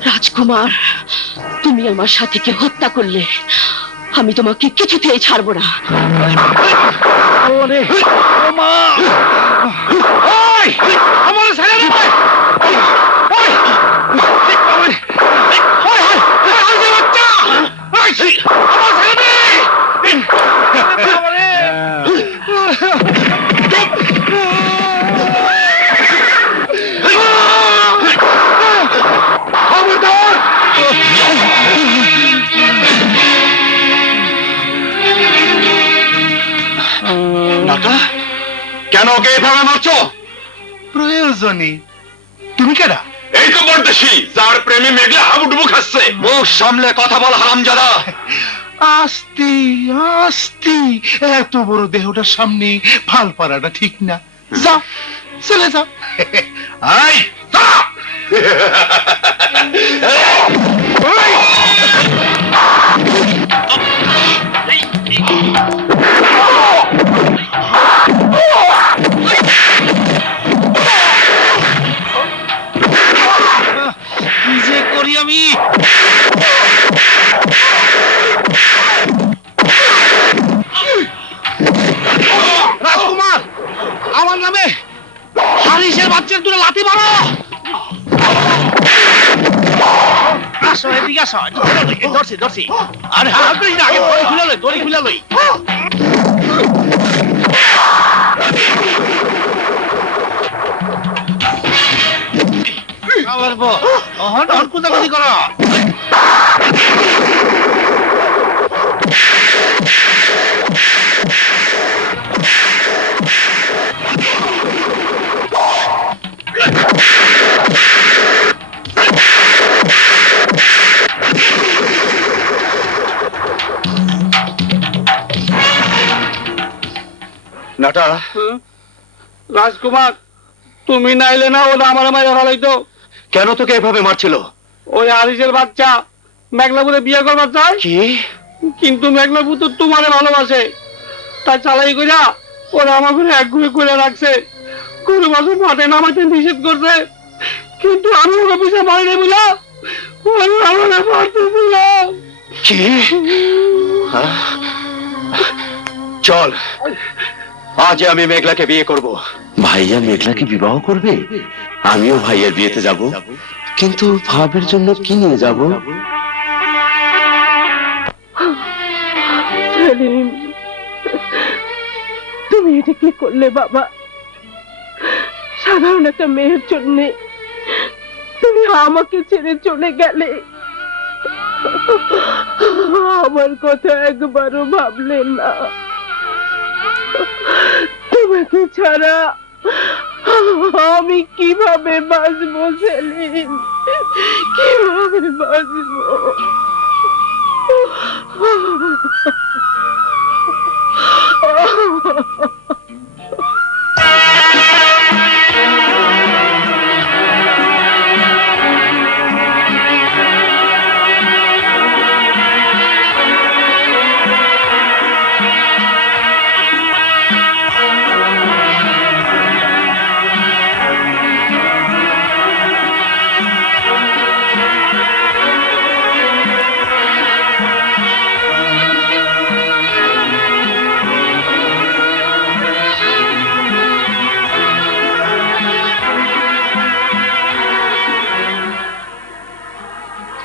রাজকুমার, তুমি আমার সাথীকে হত্যা করলে আমি তোমাকে কিছুতেই ছাড়বো না। আমার ছেড়ে দে! নাটা, কেন ওকে এভাবে মারছো? প্রয়োজনে। তুমি কেডা? এই তো বলতেছি, যার প্রেমে মেঘলা হাবুডুবু খাচ্ছে। মুখ সামলে কথা বল হারামজাদা। আস্তে আস্তে, এত বড় দেহটার সামনে ফাল পারাটা ঠিক না। যাও, চলে যাও। আই যা! কি যে করি আমি? রাজকুমার, আমার নামে হারিসের বাচ্চার দূরে লাথি মারো। আসো, এদিকে আসো। ধরছি ধরছি। আরে হাত করিস না, আগে দড়ি খুলে লই, দড়ি খুলে লই। আবার বল, অহন অহন কুদাকুদি করো। নাটা, রাজকুমার, তুমি নাইলে না ওটা আমার মায়ের হলাইতো। কেন তোকে এভাবে মারছিল? ওই হারিসের বাচ্চা মেঘনাপুরে বিয়ে করবার চায়, কি? কিন্তু মেঘনাপুর তো তোমারে ভালোবাসে। তাই চালাই কইরা ওরা আমাকে এক ঘুরে করে রাখছে। কোনো বছর মাঠে নামাইতে নিষেধ করছে, কিন্তু আমি ওকে পিছিয়ে মারিনি বুঝলা, আমাকে মারতে দিলাম। কি? হ্যাঁ? চল, আজ আমি মেঘলাকে বিয়ে করব। ভাইয়া মেঘলাকে বিবাহ করবে, আমিও ভাইয়ার বিয়েতে যাব, কিন্তু ভাবের জন্য কি নিয়ে যাব? সেলিম, তুমি এটা কি করলে বাবা? সাধারণ একটা মেয়ের জন্য তুমি আমাকে ছেড়ে চলে গেলে, আমার কথা একবারও ভাবলে না। তোমাকে ছাড়া আমি কিভাবে বাঁচবো সেলিম, কিভাবে বাঁচবো?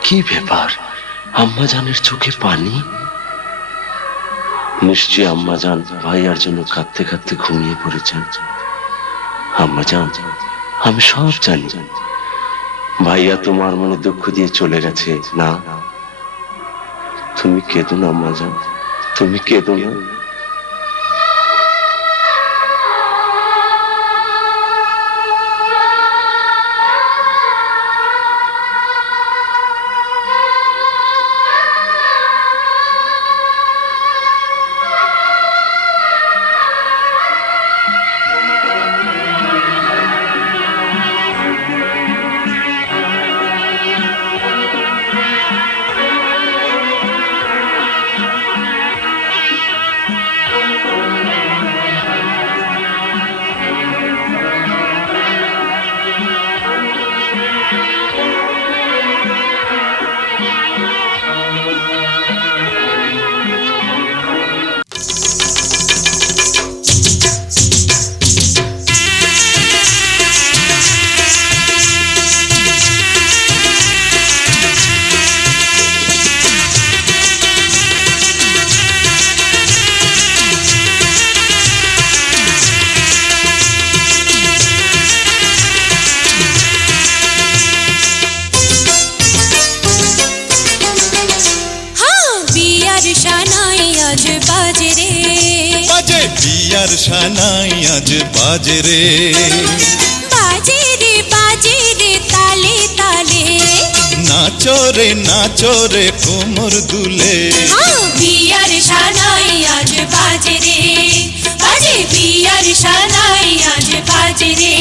কি ব্যাপার, আম্মা জানের চোখে পানি? নিশ্চয়ই আম্মা জান ভাইয়ার জন্য কাঁদতে কাঁদতে ঘুমিয়ে পড়েছেন। আম্মা জান, আমি সব জানি। ভাইয়া তোমার মনে দুঃখ দিয়ে চলে গেছে না? তুমি কেঁদো না আম্মা জান, তুমি কেঁদো না। বিয়ার শানাই আজ বাজে রে বাজে বিয়ার সানাই আজ বাজে রে বাজে রে তালে তালে নাচো রে কোমর দুলে বিয়ার শানাই আজ বাজে রে বাজে বিয়ার শানাই আজ বাজে রে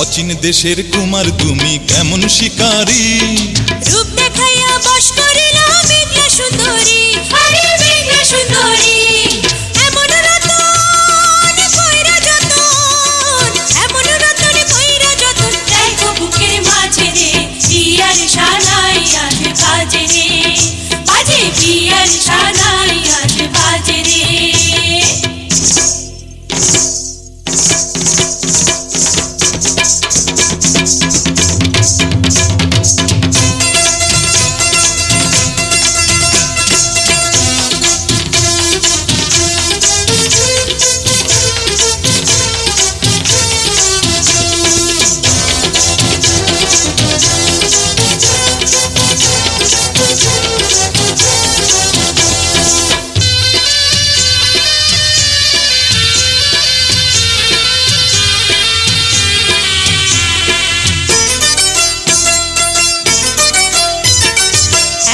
অচিন দেশের কুমার তুমি কেমন শিকারী রূপ দেখাইয়া বশ করিলা মেঘলা সুন্দরী আরে মেঘলা সুন্দরী এমন রতন কইরা যতন এমন রতন কইরা যতন দেখো বুকের মাঝে রে বিয়ার শানাই আজ বাজে রে বাজে বিয়ার শানাই আজ বাজে রে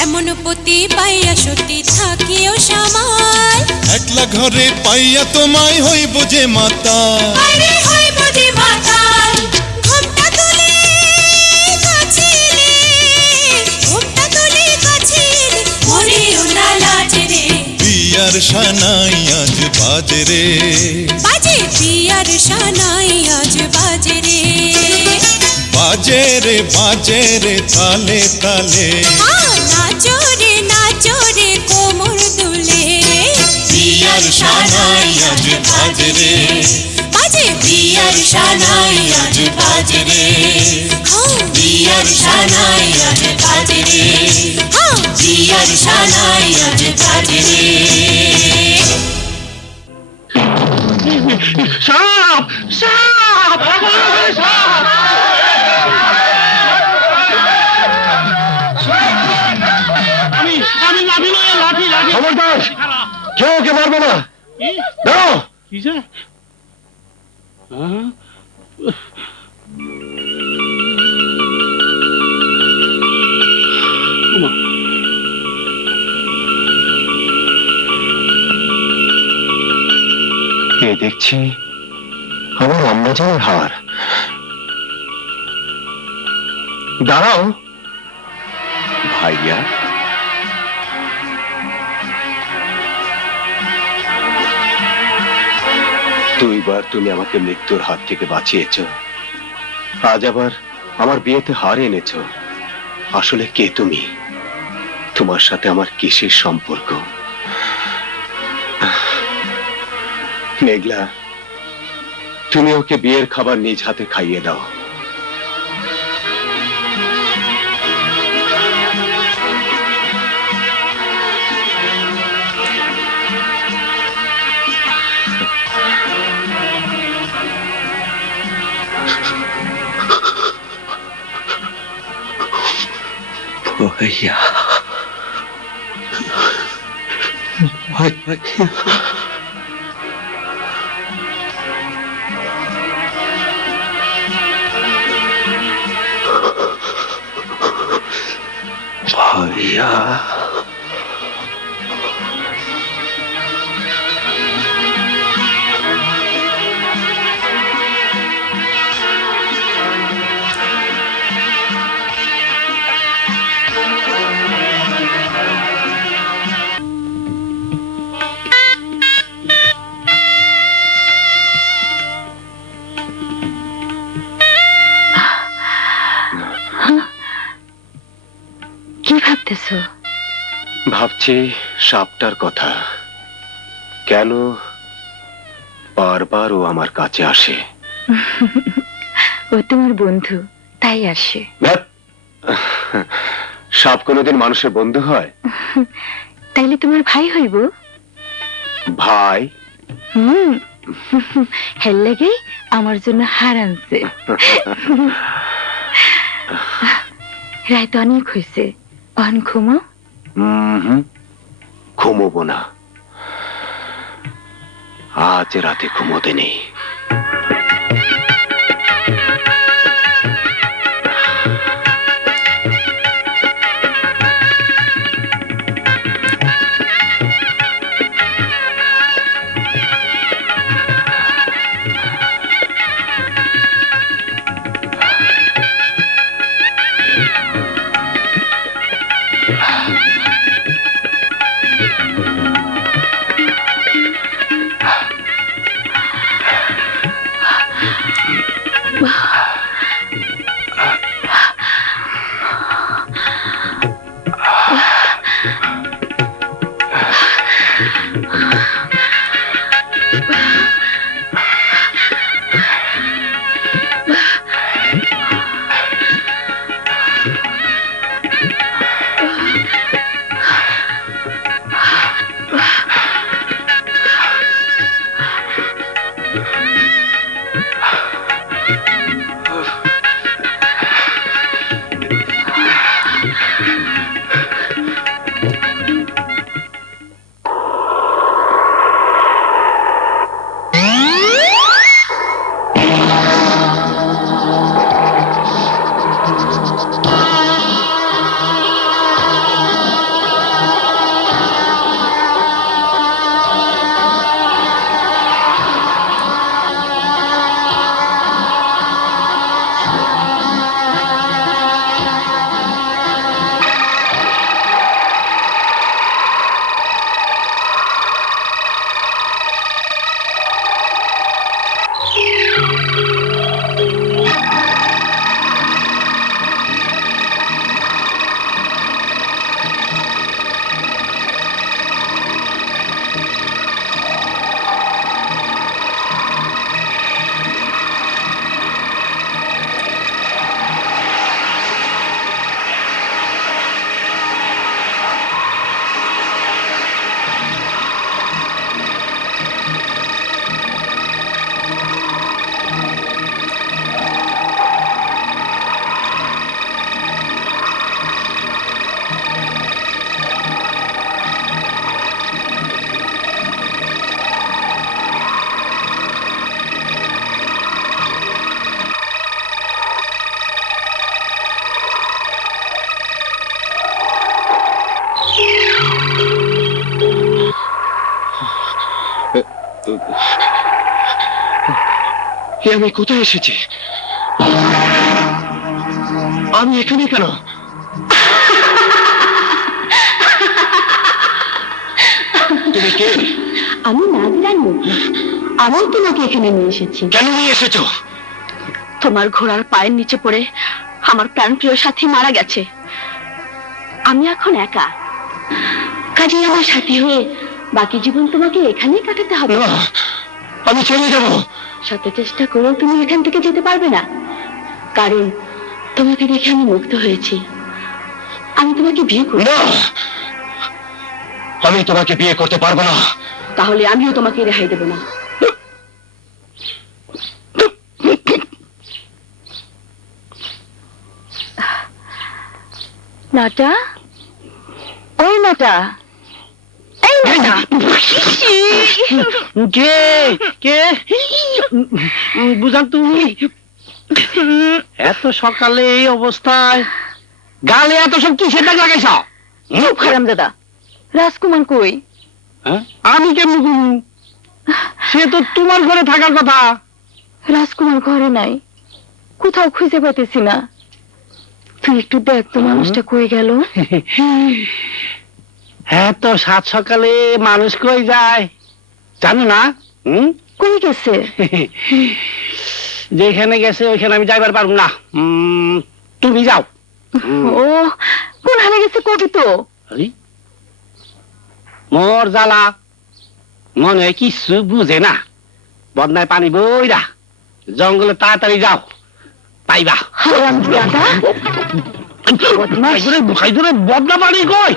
এমন পতি পাইয়া সত্যি থাকিও সামাল একলা ঘরে পাইয়া তোমায় হইব যে মাতা আরে হইব যে মাতাল ঘোমটা তুলে কাছিলে ঘোমটা তুলে কাছিলে মরেও না লাজে রে বিয়ার সানাই আজ বাজে রে বাজে বিয়ার শানাই আজ বাজে রে বাজে রে তালে তালে নাচো রে কোমর দুলে বিয়ার সানাই আজ বাজে রে বাজে বিয়ার সানাই আজ বাজে রে বিয়ার সানাই আজ বাজে রে বিয়ার সানাই আজ বাজে রে সাপ সাপ সাপ আমি লাঠি লয়ে লাঠি লাঠি খবরদার কেউ ওকে মারবো না দাও কিসে কে দেখছি আমার আম্মাজানের হার দাঁড়াও ভাইয়া দুইবার তুমি আমাকে মৃত্যুর হাত থেকে বাঁচিয়েছ আজ আবার আমার বিয়েতে হার এনেছ আসলে কে তুমি তোমার সাথে আমার কিসের সম্পর্ক মেঘলা তুমি ওকে বিয়ের খাবার নিজ হাতে খাইয়ে দাও भैया भैया ভাবতেছো? ভাবছি সাপটার কথা। কেন বারবার ও আমার কাছে আসে? ও তোমার বন্ধু, তাই আসে। ধ্যাৎ, সাপ কোনোদিন মানুষের বন্ধু হয়? তাইলে তোমার ভাই হইব? ভাই? হেল লাগে আমার জন্য হার আনছে। রায় তো অনেক হয়েছে, অন ঘুমো। ঘুমোবো না, আজ রাতে ঘুমোতে নেই। আমি কোথায় এসেছি? আমি এখানে কেন? তুমি কে? আমি নাজিরার মুখী, আমি তোমাকে এখানে নিয়ে এসেছি। কেন নিয়ে এসেছো? তোমার ঘোড়ার পায়ের নিচে পড়ে আমার প্রাণপ্রিয় সাথী মারা গেছে। আমি এখন একা, কাজে আমার সাথী হয়ে বাকি জীবন তোমাকে এখানেই কাটাতে হবে। না, আমি চলে যাব। শত চেষ্টা করেও তুমি এখান থেকে যেতে পারবে না, কারণ তোমাকে দেখে আমি মুগ্ধ হয়েছি। আমি তোমাকে বিয়ে করব। না, আমি তোমাকে বিয়ে করতে পারবো না। তাহলে আমিও তোমাকে রেহাই দেব না। নাটা, ওই নাটা, এই নাটা। কে কে বুঝান তুমি? এত সকালে এই অবস্থায় গালে এত সব কিসের দাগ লাগাইছ? চুপ হারাম দাদা, রাজকুমার কই? আমি কেমন করবো? সে তো তোমার ঘরে থাকার কথা। রাজকুমার ঘরে নাই, কোথাও খুঁজে পাইতেছি না। তুই একটু দেখ তো মানুষটা কই গেল। এত সাত সকালে মানুষ কই যায় জানো না? কই গেছে? যেখানে গেছে ওইখানে আমি যাইবার পারবো না। তুমি যাও। ও কোন হানে গেছে কবি তো? আরে, মোর জ্বালা মনে হয় কিছু বুঝে না। বদনায় পানি বইরা জঙ্গলে তাড়াতাড়ি যাও, পাইবা। হারাম জাদা, খাইদুরে বদনা পানি কই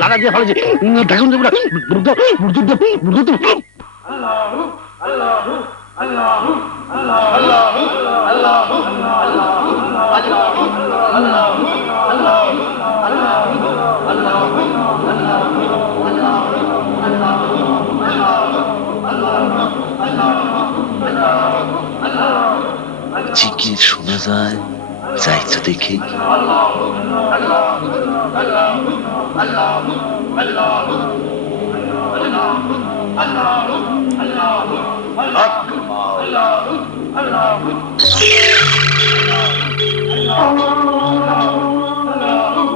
লাগা দিয়ে ফেলেছে। দেখুন জিকির শোনা যায়, যাইছো দেখি।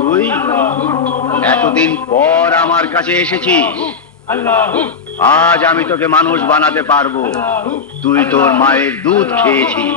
তুই এতদিন পর আমার কাছে এসেছিস, আজ আমি তোকে মানুষ বানাতে পারবো। তুই তোর মায়ের দুধ খেয়েছিস।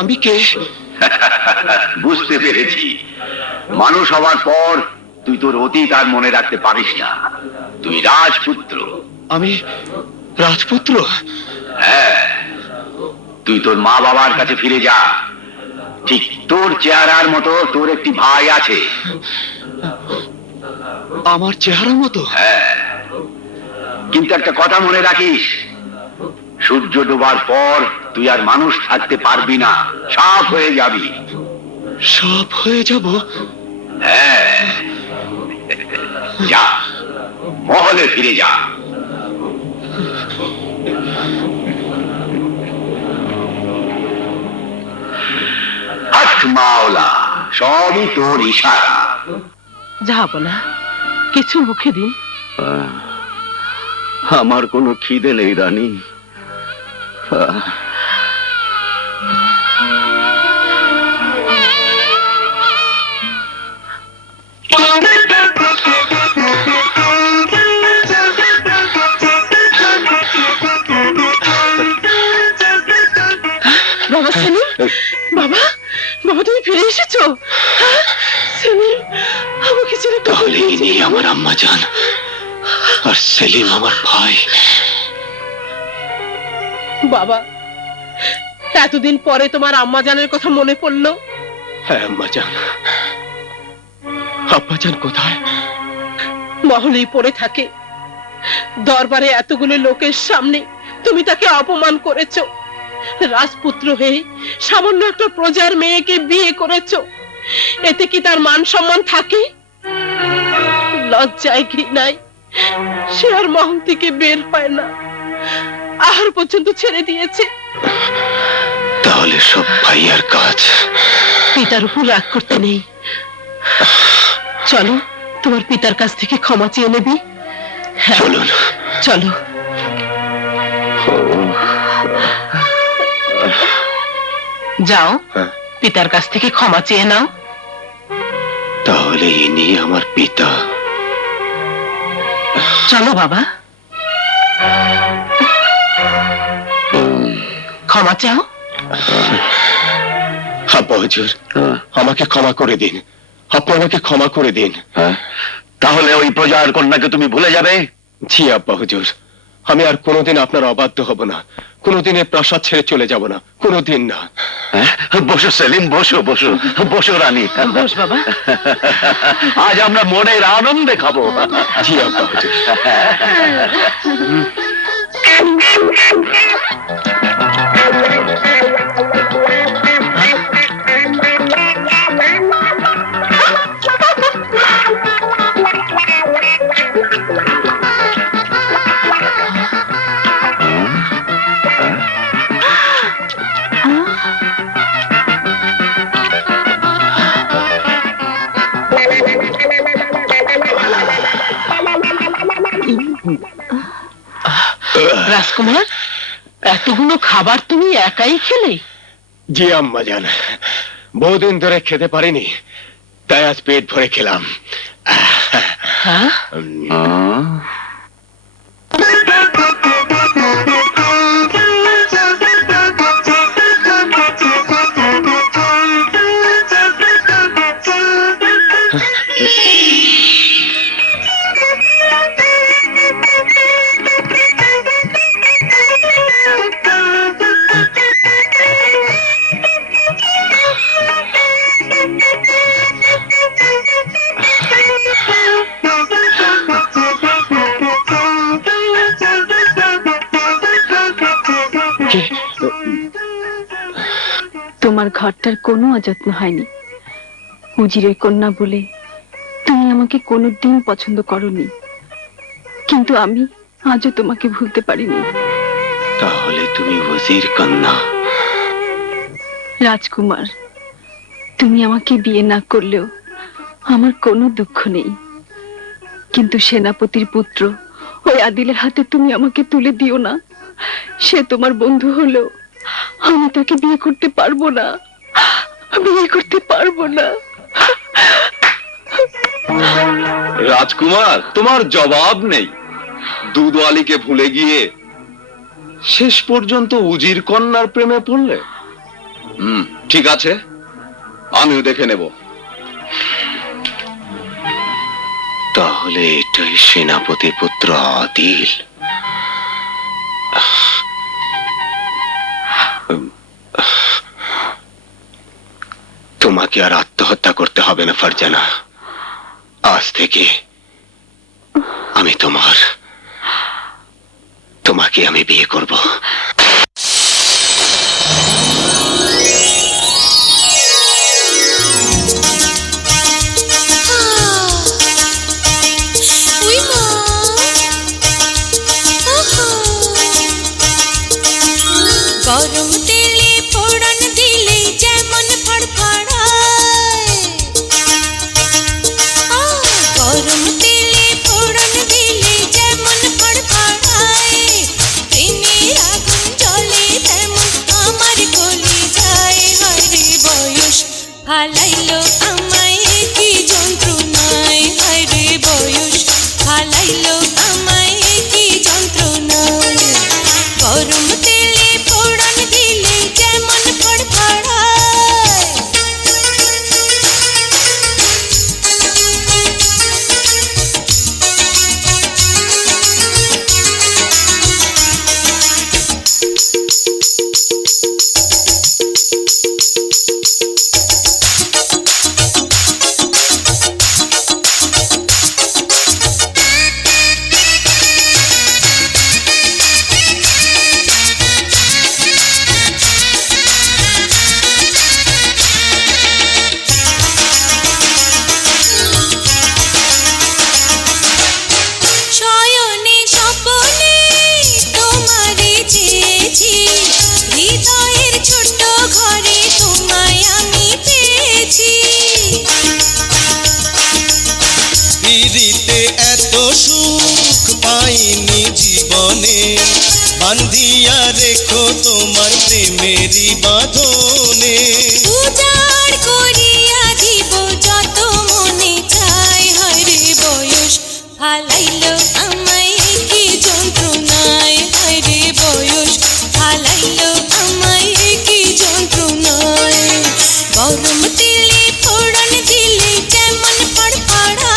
আমি কে? বুঝতে পেরেছি, মানুষ হওয়ার পর তুই তোর অতীত আর মনে রাখতে পারিস না। তুই রাজপুত্র। আমি রাজপুত্র? হ্যাঁ, তুই তোর মা বাবার কাছে ফিরে যা। ঠিক তোর চেহারার মতো তোর একটি ভাই আছে। আমার চেহারার মতো? হ্যাঁ, কিন্তু একটা কথা মনে রাখিস, সূর্য ডোবার পর তুই আর মানুষ থাকতে পারবি না, সাপ হয়ে যাবি। সব হয়ে যাব? হ্যাঁ, যা, মহলে ফিরে যা। হাত মাওলা, সবই তোর ইশারা। যাব না, কিছু মুখে দিন। আমার কোনো খিদে নেই রানী। বাবা সেলিম, বাবা, বাবা তুমি ফিরে এসেছো? হ্যাঁ? সেলিম, আমাকে ছেড়ে তাহলে ইনি আমার আম্মা জান, আর সেলিম আমার ভাই। বাবা, এতদিন পরে তোমার আম্মা জানের কথা মনে পড়লো? হ্যাঁ আম্মা জান। আব্বা জান কোথায়? মহলেই পড়ে থাকে। দরবারে এতগুলো লোকের সামনে তুমি তাকে অপমান করেছো। রাজপুত্র হয়ে সামান্য একটা প্রজার মেয়েকে বিয়ে করেছো, এতে কি তার মান সম্মান থাকে? লজ্জায় ঘৃণায় সে আর মহল থেকে বের হয় না, আহার পর্যন্ত ছেড়ে দিয়েছে। তাহলে সব ভাইয়ার কাজ। পিতার উপর রাগ করতে নেই। চলো, তোমার পিতার কাছ থেকে ক্ষমা চেয়ে নেবি। হ্যাঁ, চলুন। চলো। যাও, পিতার কাছ থেকে ক্ষমা চেয়ে নাও। তাহলে ইনি আমার পিতা। চলো বাবা, ক্ষমা চাও। আব্বা হুজুর, আমাকে ক্ষমা করে দিন। আপনি আমাকে ক্ষমা করে দিন। তাহলে ওই প্রজার কন্যাকে তুমি ভুলে যাবে? জি আব্বা হুজুর, আমি আর কোনোদিন আপনার অবাধ্য হব না, কোনোদিন এই প্রাসাদ ছেড়ে চলে যাব না, কোনোদিন না। বসো সেলিম, বসো বসো বসো রানী। বস বাবা। আজ আমরা মনের আনন্দে খাবো। জি আব্বা হুজুর। রাজকুমার, এতগুলো খাবার তুমি একাই খেলে? জি আম্মা জান, বহুদিন ধরে খেতে পারিনি, তাই আজ পেট ভরে খেলাম। হ্যাঁ, তোমার ঘরটার কোনো অযত্ন হয়নি। উজিরের কন্যা বলে তুমি আমাকে কোনোদিন পছন্দ করনি, কিন্তু আমি আজও তোমাকে ভুলতে পারিনি। তাহলে তুমি ওজির কন্যা? রাজকুমার, তুমি আমাকে বিয়ে না করলেও আমার কোনো দুঃখ নেই, কিন্তু সেনাপতির পুত্র ওই আদিলের হাতে তুমি আমাকে তুলে দিও না। সে তোমার বন্ধু হলেও আমি তাকে বিয়ে করতে পারবো না, বিয়ে করতে পারবো না। রাজকুমার, তোমার জবাব নেই। দুধওয়ালিকে ভুলে গিয়ে শেষ পর্যন্ত উজির কন্যার প্রেমে পড়লে। ঠিক আছে, আমিও দেখে নেব। তাহলে এটাই সেনাপতি পুত্র আদিল। তোমাকে আর আত্মহত্যা করতে হবে না ফারজানা। আজ থেকে আমি তোমাকে আমি বিয়ে করব। উই মা, আহা। গরম তেলে ফোড়ন দিলে যেমন ফড়ফড়ায়, গরম তেলে ফোড়ন দিলে যেমন ফড়ফড়ায়, প্রেমের আগুন জ্বলে তেমন আমার কলিজায়। হায়রে বয়স হালাইলো আমায় কি যন্ত্রণায়, হায়রে বয়স হালাইলো আমায় কি যন্ত্রণায়। গরম তেলে ফোড়ন দিলে যেমন ফড়ফড়ায়, শয়নে স্বপনে তোমারে চেয়েছি, হৃদয়ের ছোট্ট ঘরে তোমায় আমি পেয়েছি। পিরিতে এত সুখ পাইনি জীবনে, বান্ধিয়া রেখো তোমার প্রেমেরই বাঁধনে। উজাড় করিয়া দিব যত মনে চায়, হায়রে বয়স হালাইলো আমায় কি যন্ত্রণায়, হায়রে বয়স হালাইলো আমায় কি যন্ত্রণায়। গরম তেলে ফোড়ন দিলে যেমন ফড়ফড়ায়,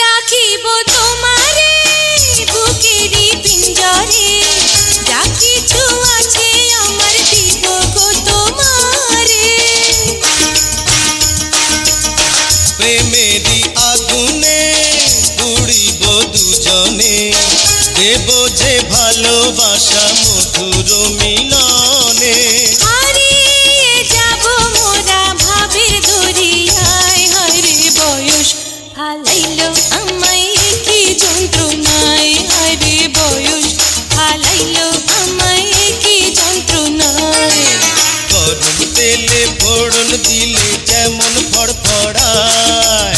রাখিব তোমারে বুকেরই পিঞ্জরে, যা কিছু আছে আমার দিব গো তোমারে। প্রেমেরই আগুনে পুড়িব দুজনে, দেব যে ভালোবাসা মধুর মিলনে হারিয়ে যাব মোরা ভাবের দরিয়ায় হরে বয়স হালাইলো আমায় কি যন্ত্রণায় হরে বয়স হালাইলো আমায় কি যন্ত্রণায় গরম তেলে ফোড়ন দিলে যেমন ফড়ফড়ায়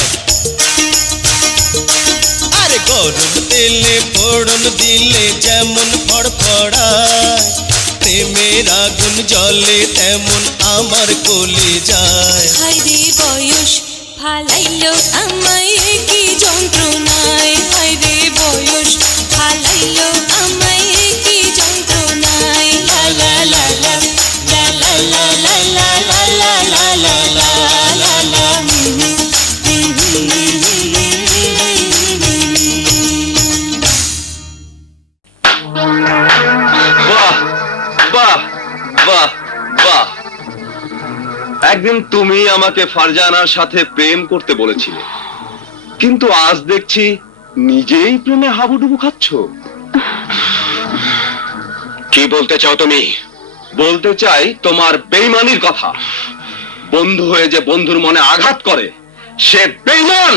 আরে গরম তেলে ফোড়ন দিলে যেমন ফড়ফড়ায় প্রেমের আগুন জ্বলে তেমন আমার কলে যায় হরে বয়স হালাইলো আমায় কি যন্ত্রণায় হরে বয়স হালাইলো আমায় কি যন্ত্রণায় লা লা লা লা লা লা লা লা লা লা লা লা লা লা লা বাহ বাহ বাহ বাহ একদিন তুমি আমাকে ফারজানার সাথে প্রেম করতে বলেছিলে, কিন্তু আজ দেখছি নিজেই প্রেমে হাবুডুবু খাচ্ছ। কি বলতে চাও তুমি? বলতে চাই তোমার বেঈমানির কথা। বন্ধু হয়ে যে বন্ধুর মনে আঘাত করে সে বেঈমান।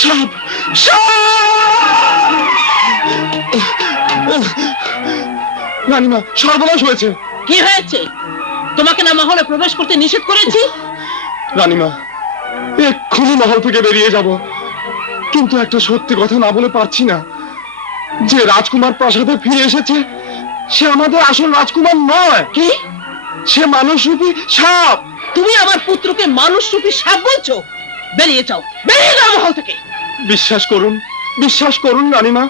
সাপ রানীমা, সর্বনাশ হয়েছে। কি হয়েছে? তোমাকে না মহলে প্রবেশ করতে নিষেধ করেছি? রানীমা, এক্ষুনি মহল থেকে বেরিয়ে যাব, কিন্তু একটা সত্যি কথা না বলে পারছি না। যে রাজকুমার প্রাসাদে ফিরে এসেছে সে আমাদের আসল রাজকুমার নয়। কি? সে মানুষরূপী সাপ। তুমি আমার পুত্রকে মানুষরূপী সাপ বলছো? বেরিয়ে যাও, বেরিয়ে যাও মহল থেকে। বিশ্বাস করুন রানীমা,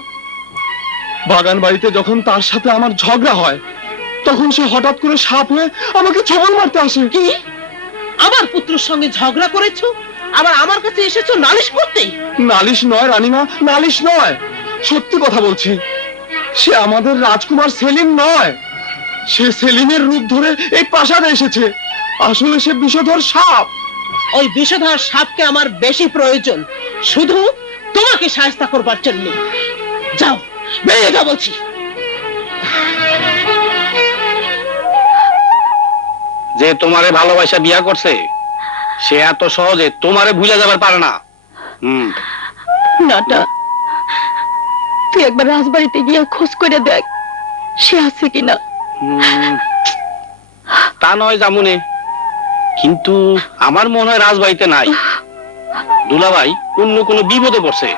বাগান বাড়িতে যখন তার সাথে আমার ঝগড়া হয় তখন সে হঠাৎ করে সাপ হয়ে আমাকে ছোবল মারতে আসে। কি? আমার পুত্রের সঙ্গে ঝগড়া করেছো, আবার আমার কাছে এসেছো নালিশ করতে? নালিশ নয় রানীমা, নালিশ নয়, সত্যি কথা বলছি। সে আমাদের রাজকুমার সেলিম নয়, সে সেলিমের রূপ ধরে এই প্রাসাদে এসেছে। আসলে সে বিষধর সাপ। ওই বিষধর সাপকে আমার বেশি প্রয়োজন, শুধু তোমাকে সাহায্য করবার জন্য। যাও, বেরিয়ে যাও বলছি। যে তোমারে ভালোবাসা বিয়া করছে সে এত সহজে তোমারে ভুলে যাবার পারে না। নাটা, তুই একবার রাজবাড়িতে গিয়ে খোঁজ করে দেখ সে আছে কিনা। তা নয় জামুনে, কিন্তু আমার মনে হয় রাজবাড়িতে নাই। দুলাভাই অন্য কোনো বিপদে পড়ছে।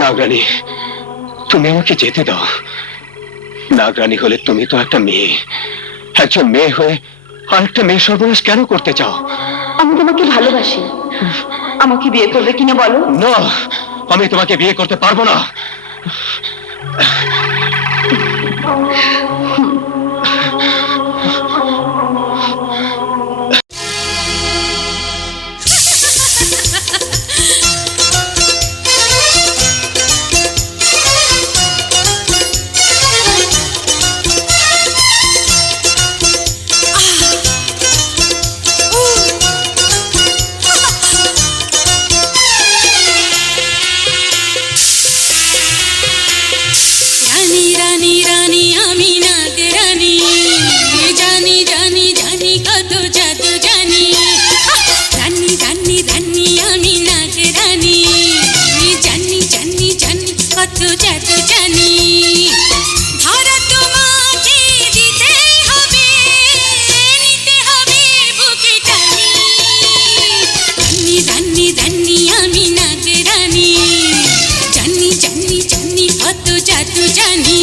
নাগরানী, তুমি আমাকে যেতে দাও। নাগরানী হলে তুমি তো একটা মেয়ে, একজন মেয়ে হয়ে আরেকটা মেয়ে সর্বনাশ কেন করতে চাও? আমি তোমাকে ভালোবাসি, আমাকে বিয়ে করবে কিনা বলো? না, আমি তোমাকে বিয়ে করতে পারবো না। রানী রানী রানী আমি নাগরানী, জানি জানি জানি কত জাদু জানি। রানী রানী রানী আমি নাগরানী, জানি জানি জানি কত জাদু জানি। ধরা তোমাকে দিতেই হবে, নিতে হবে বুকে টানি। রানী রানী রানী আমি নাগরানী, জানি জানি জানি কত জাদু জানি।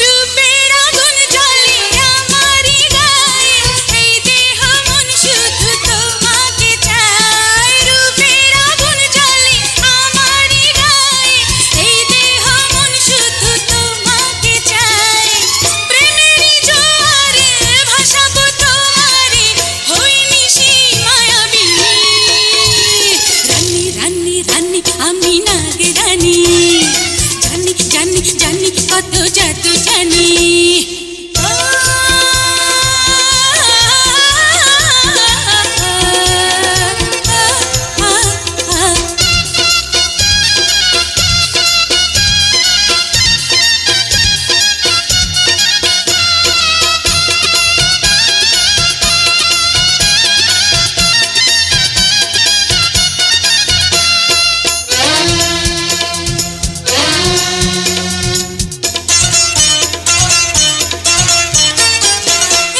রূপের আগুন জ্বলে আমারি গায়ে, এই দেহ মন শুধু তোমাকে চায়। রূপের আগুন জ্বলে আমারি গায়ে, এই দেহ মন শুধু তোমাকে চায়। প্রেমেরই জোয়ারে ভাসাবো তোমারে, হইনি সেই মায়াবিনী। রানী রানী রানী আমি নাগরানী, জানি জানি জানি কত জাদু জানি।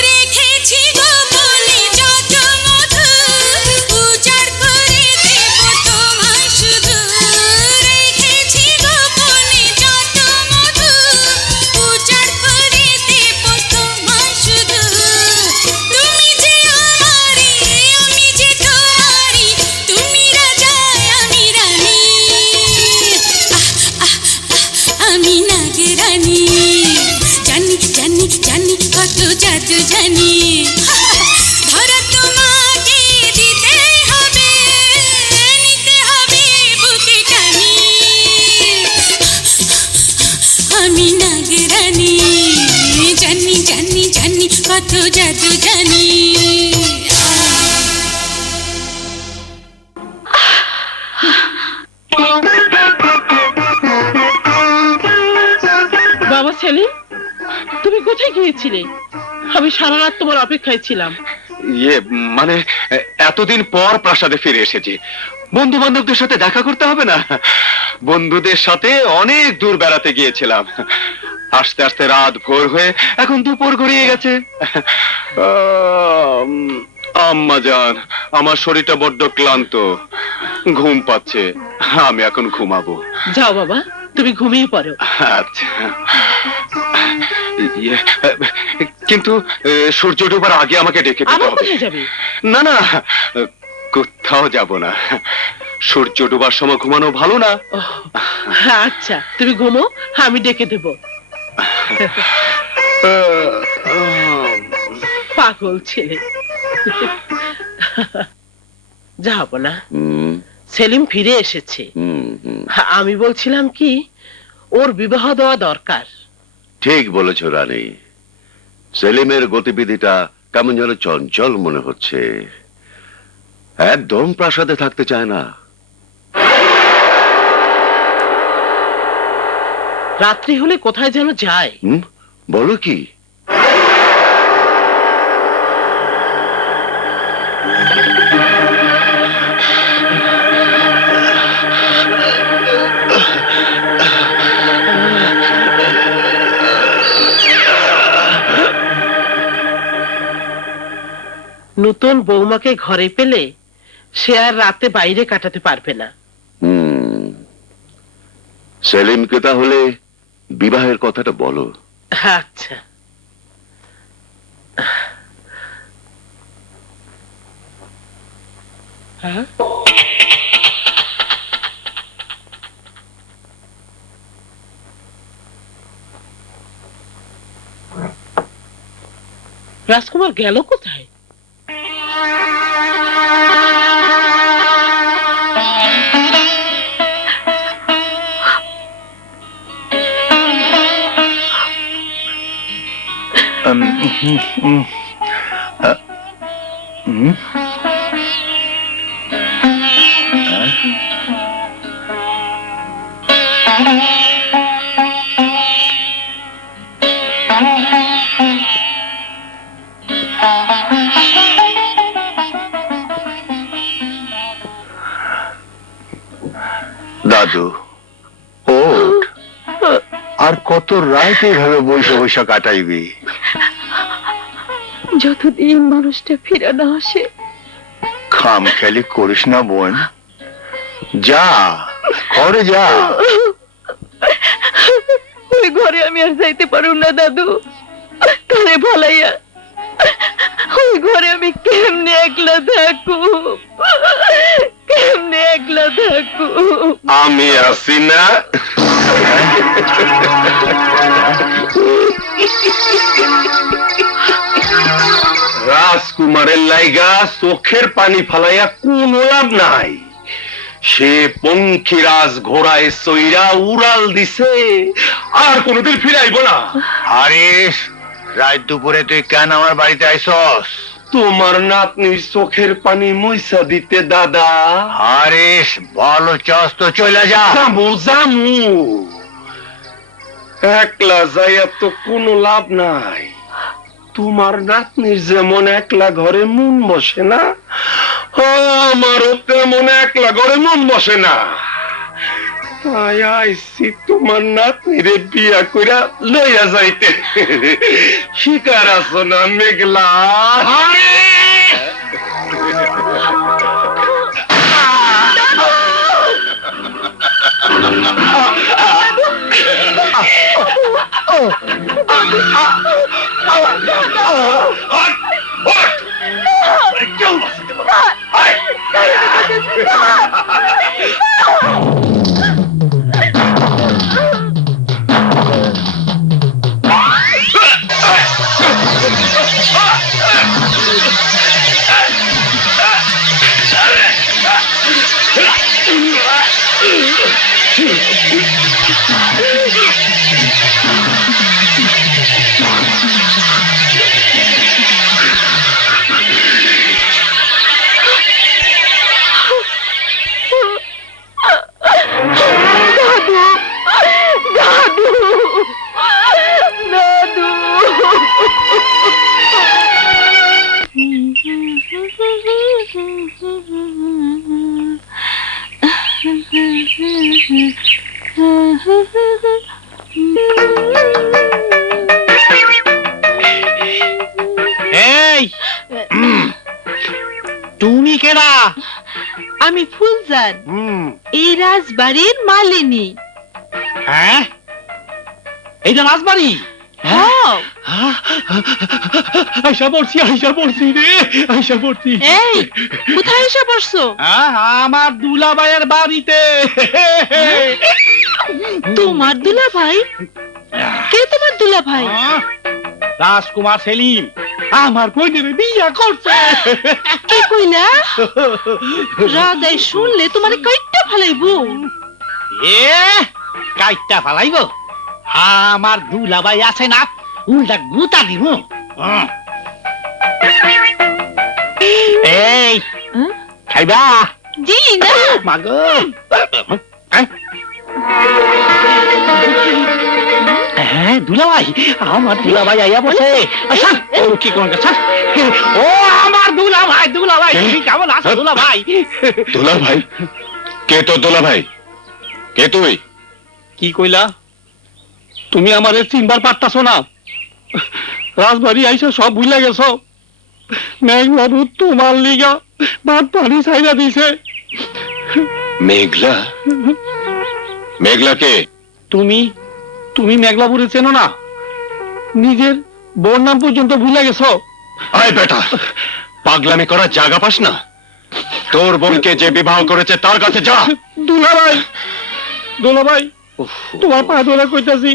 রেখেছি গোপনে যত মধু, উজাড় করে দেব তোমায় শুধু। রেখেছি গোপনে যত মধু, উজাড় করে দেব তোমায় শুধু। তুমি যে আমারি, আমি যে তোমারি, তুমি রাজায় আমি রানী। আমি নাগরানী, জানি জানি জানি কত জাদু জানি। ধরা তোমাকে দিতেই হবে, নিতে হবে বুকে টানি। আমি নাগরানী, জানি জানি জানি কত জাদু জানি। বাবা সেলিম, তুমি কোথায় গিয়েছিলে? আমি সারা রাত তোমার অপেক্ষায় ছিলাম। মানে এতদিন পর প্রাসাদে ফিরে এসেছি, বন্ধু বান্ধবদের সাথে দেখা করতে হবে না? বন্ধুদের সাথে অনেক দূর বেড়াতে গিয়েছিলাম, আস্তে আস্তে রাত ভোর হয়ে এখন দুপুর গড়িয়ে গেছে। আম্মা জান, আমার শরীরটা বড্ড ক্লান্ত, ঘুম পাচ্ছে, আমি এখন ঘুমাবো। যাও বাবা, তুমি ঘুমিয়ে পড়ো। আচ্ছা, কিন্তু সূর্য ডোবার আগে আমাকে ডেকে দিতে আবার হবে। কোথায় যাবে? না না, কোথাও যাব না, সূর্য ডোবার সময় ঘুমানো ভালো না। ওহ, আচ্ছা তুমি ঘুমো, আমি ডেকে দেব। পাগল ছেলে। যাব না, সেলিম ফিরে এসেছে। আমি বলছিলাম কি, ওর বিবাহ দেওয়া দরকার। ঠিক বলেছ রানী, সেলিমের গতিবিধিটা কেমন যেন চঞ্চল মনে হচ্ছে, একদম প্রাসাদে থাকতে চায় না। রাত্রি হলে কোথায় যেন যায়। বলো কি? নতুন বৌমাকে ঘরে পেলে সে আর রাতে বাইরে কাটাতে পারবে না। সেলিমকে তাহলে বিবাহের কথাটা বলো। আচ্ছা, হ্যাঁ, রাজকুমার গেল কোথায়? দাদু ওঠ, আর কত রাত এইভাবে বৈশা বৈশা কাটাইবি? যতদিন মানুষটা ফিরে না আসে। খাম খেলি করিস না বোন, যা ঘরে যা। ওই ঘরে আমি আর যাইতে পারুম না দাদু, তারে ভালাইয়া ওই ঘরে আমি কেমনে একলা থাকু, কেমনে একলা থাকু। আমি আছি না? রাজকুমারের লাইগা চোখের পানি ফালাইয়া কোনো লাভ নাই। সে পঙ্খিরাজ ঘোড়ায় সইরা উড়াল দিছে, আর কোনোদিন ফিরাইব না। আরে রাত দুপুরে তুই কেন আমার বাড়িতে আইসস? তোমার নাতনির চোখের পানি মুইসা দিতে দাদা। আরে ভালো চাস তো চলে যা। জামু জামু, একলা যাইয়া তো কোনো লাভ নাই। তোমার নাতনির যেমন একলা ঘরে মন বসে না, আমারও তেমন একলা ঘরে মন বসে না। তাই আইছি তোমার নাতনিরে বিয়া কইরা লইয়া যাইতে। শিকার আছো না মেঘলা? এই তুমি কেডা? আমি ফুলজান, এই রাজবাড়ির মালিনী। হ্যাঁ, এইটা রাজবাড়ি? হ্যাঁ। আইসা পড়ছি রে, আইসা পড়ছি। এই কোথায় এসে পড়ছো? আমার দুলাভাইয়ের বাড়িতে। তোমার দুলা ভাই? কে তোমার দুলা ভাই? রাজকুমার সেলিম আমার বোনের বিয়া করছে। কি কইলা? রাজাই শুনলে তোমারে কাইট্টা ফালাইবো। এ কাইটটা ফালাইব? আমার দুলাভাই আছে না, উল্টা গুতা দিব। এই খাইবা? জি না। মাগো হ্যাঁ দুলাভাই, আমার দুলাভাই আইয়া বসে। আচ্ছা, ও কি কোন কথা? ও আমার দুলাভাই, দুলাভাই তুমি কেমন আছো দুলাভাই? দোলা ভাই? কে তোর দোলা ভাই? কে তুই? কি কইলা? তুমি আমারে চিনবার পারতাছো না? রাজবাড়ি আইসা সব ভুলে গেছো। মেঘবাবু তোমার লিগা ভাত পানি ছাইরা দিছে। মেঘলা? মেঘলা কে? তুমি তুমি মেঘলাপুরে চেনো না? নিজের বোর নাম পর্যন্ত ভুলে গেছো। আয় বেটা, পাগলামি করার জায়গা পাস না? তোর বোনকে যে বিবাহ করেছে তার কাছে যা। দুলাভাই, দুলাভাই তোমার পা ধরে কইতাছি,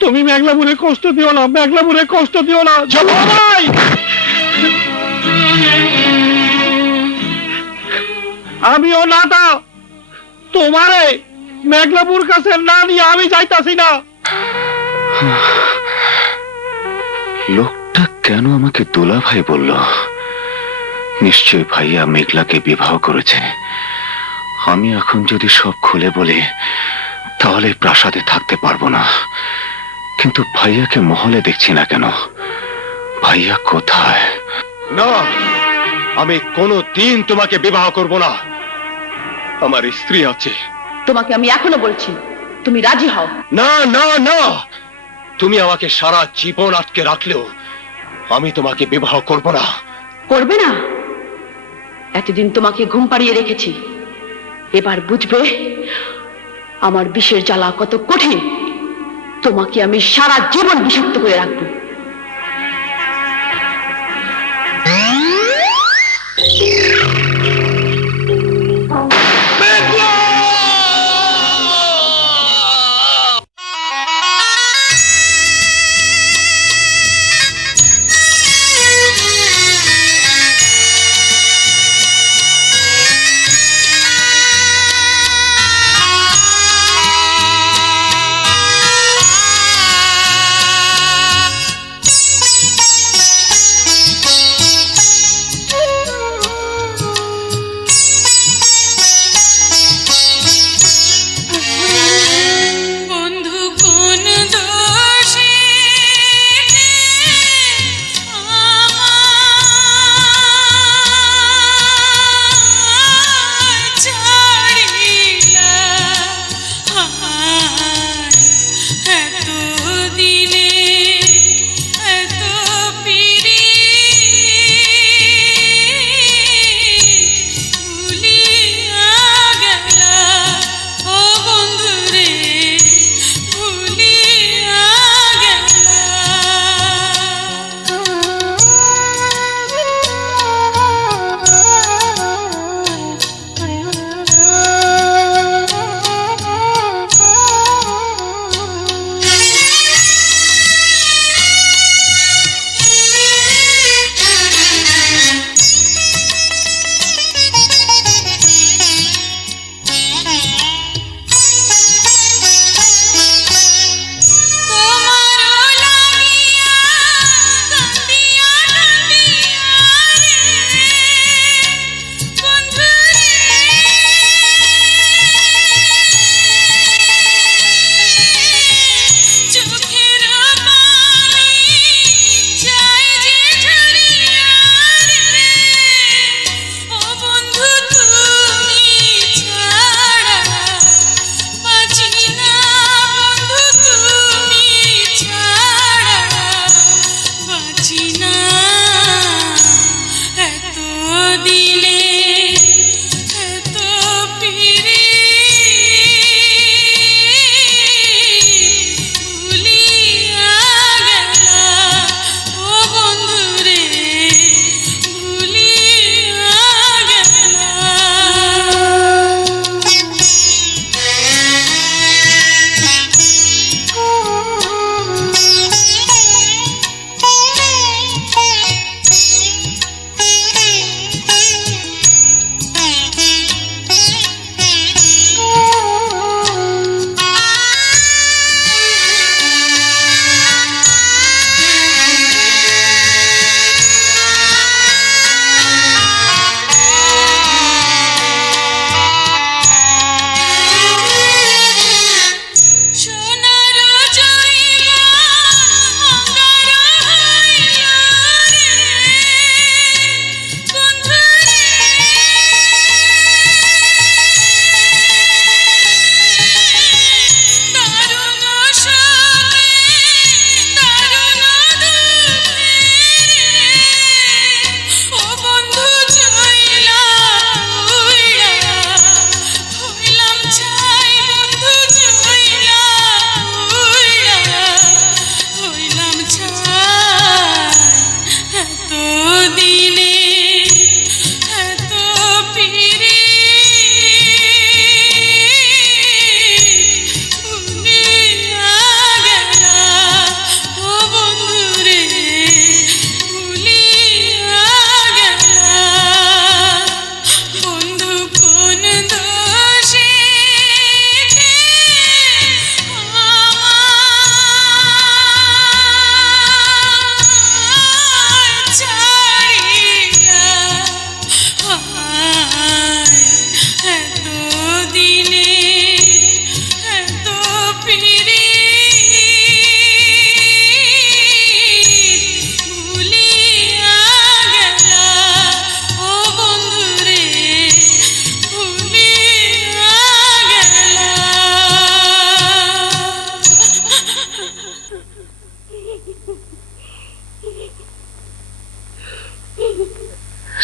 তুমি মেঘলাপুরে কষ্ট দিও না, মেঘলাপুরে কষ্ট দিও না। দুলাভাই, আমিও না তা তোমারে মেঘলাপুর কাছে না নিয়ে আমি যাইতাছি না। লোকটা কেন আমাকে দোলা ভাই বলল? নিশ্চয় ভাইয়া মেঘলাকে বিবাহ করেছে। আমি এখন যদি সব খুলে বলি তাহলে প্রাসাদে থাকতে পারবো না। কিন্তু ভাইয়াকে মহলে দেখছি না কেন? ভাইয়া কোথায়? না, আমি কোনো দিন তোমাকে বিবাহ করব না। আমার স্ত্রী আছে। তোমাকে আমি এখনো বলছি, তুমি রাজি হও। না না না, তুমি আমাকে সারা জীবন আটকে রাখলেও আমি তোমাকে বিবাহ করব না। করবে না? এতদিন তোমাকে ঘুম পাড়িয়ে রেখেছি, এবার বুঝবে আমার বিষের জ্বালা কত কঠিন। তোমাকে আমি সারা জীবন বিষাক্ত করে রাখবো।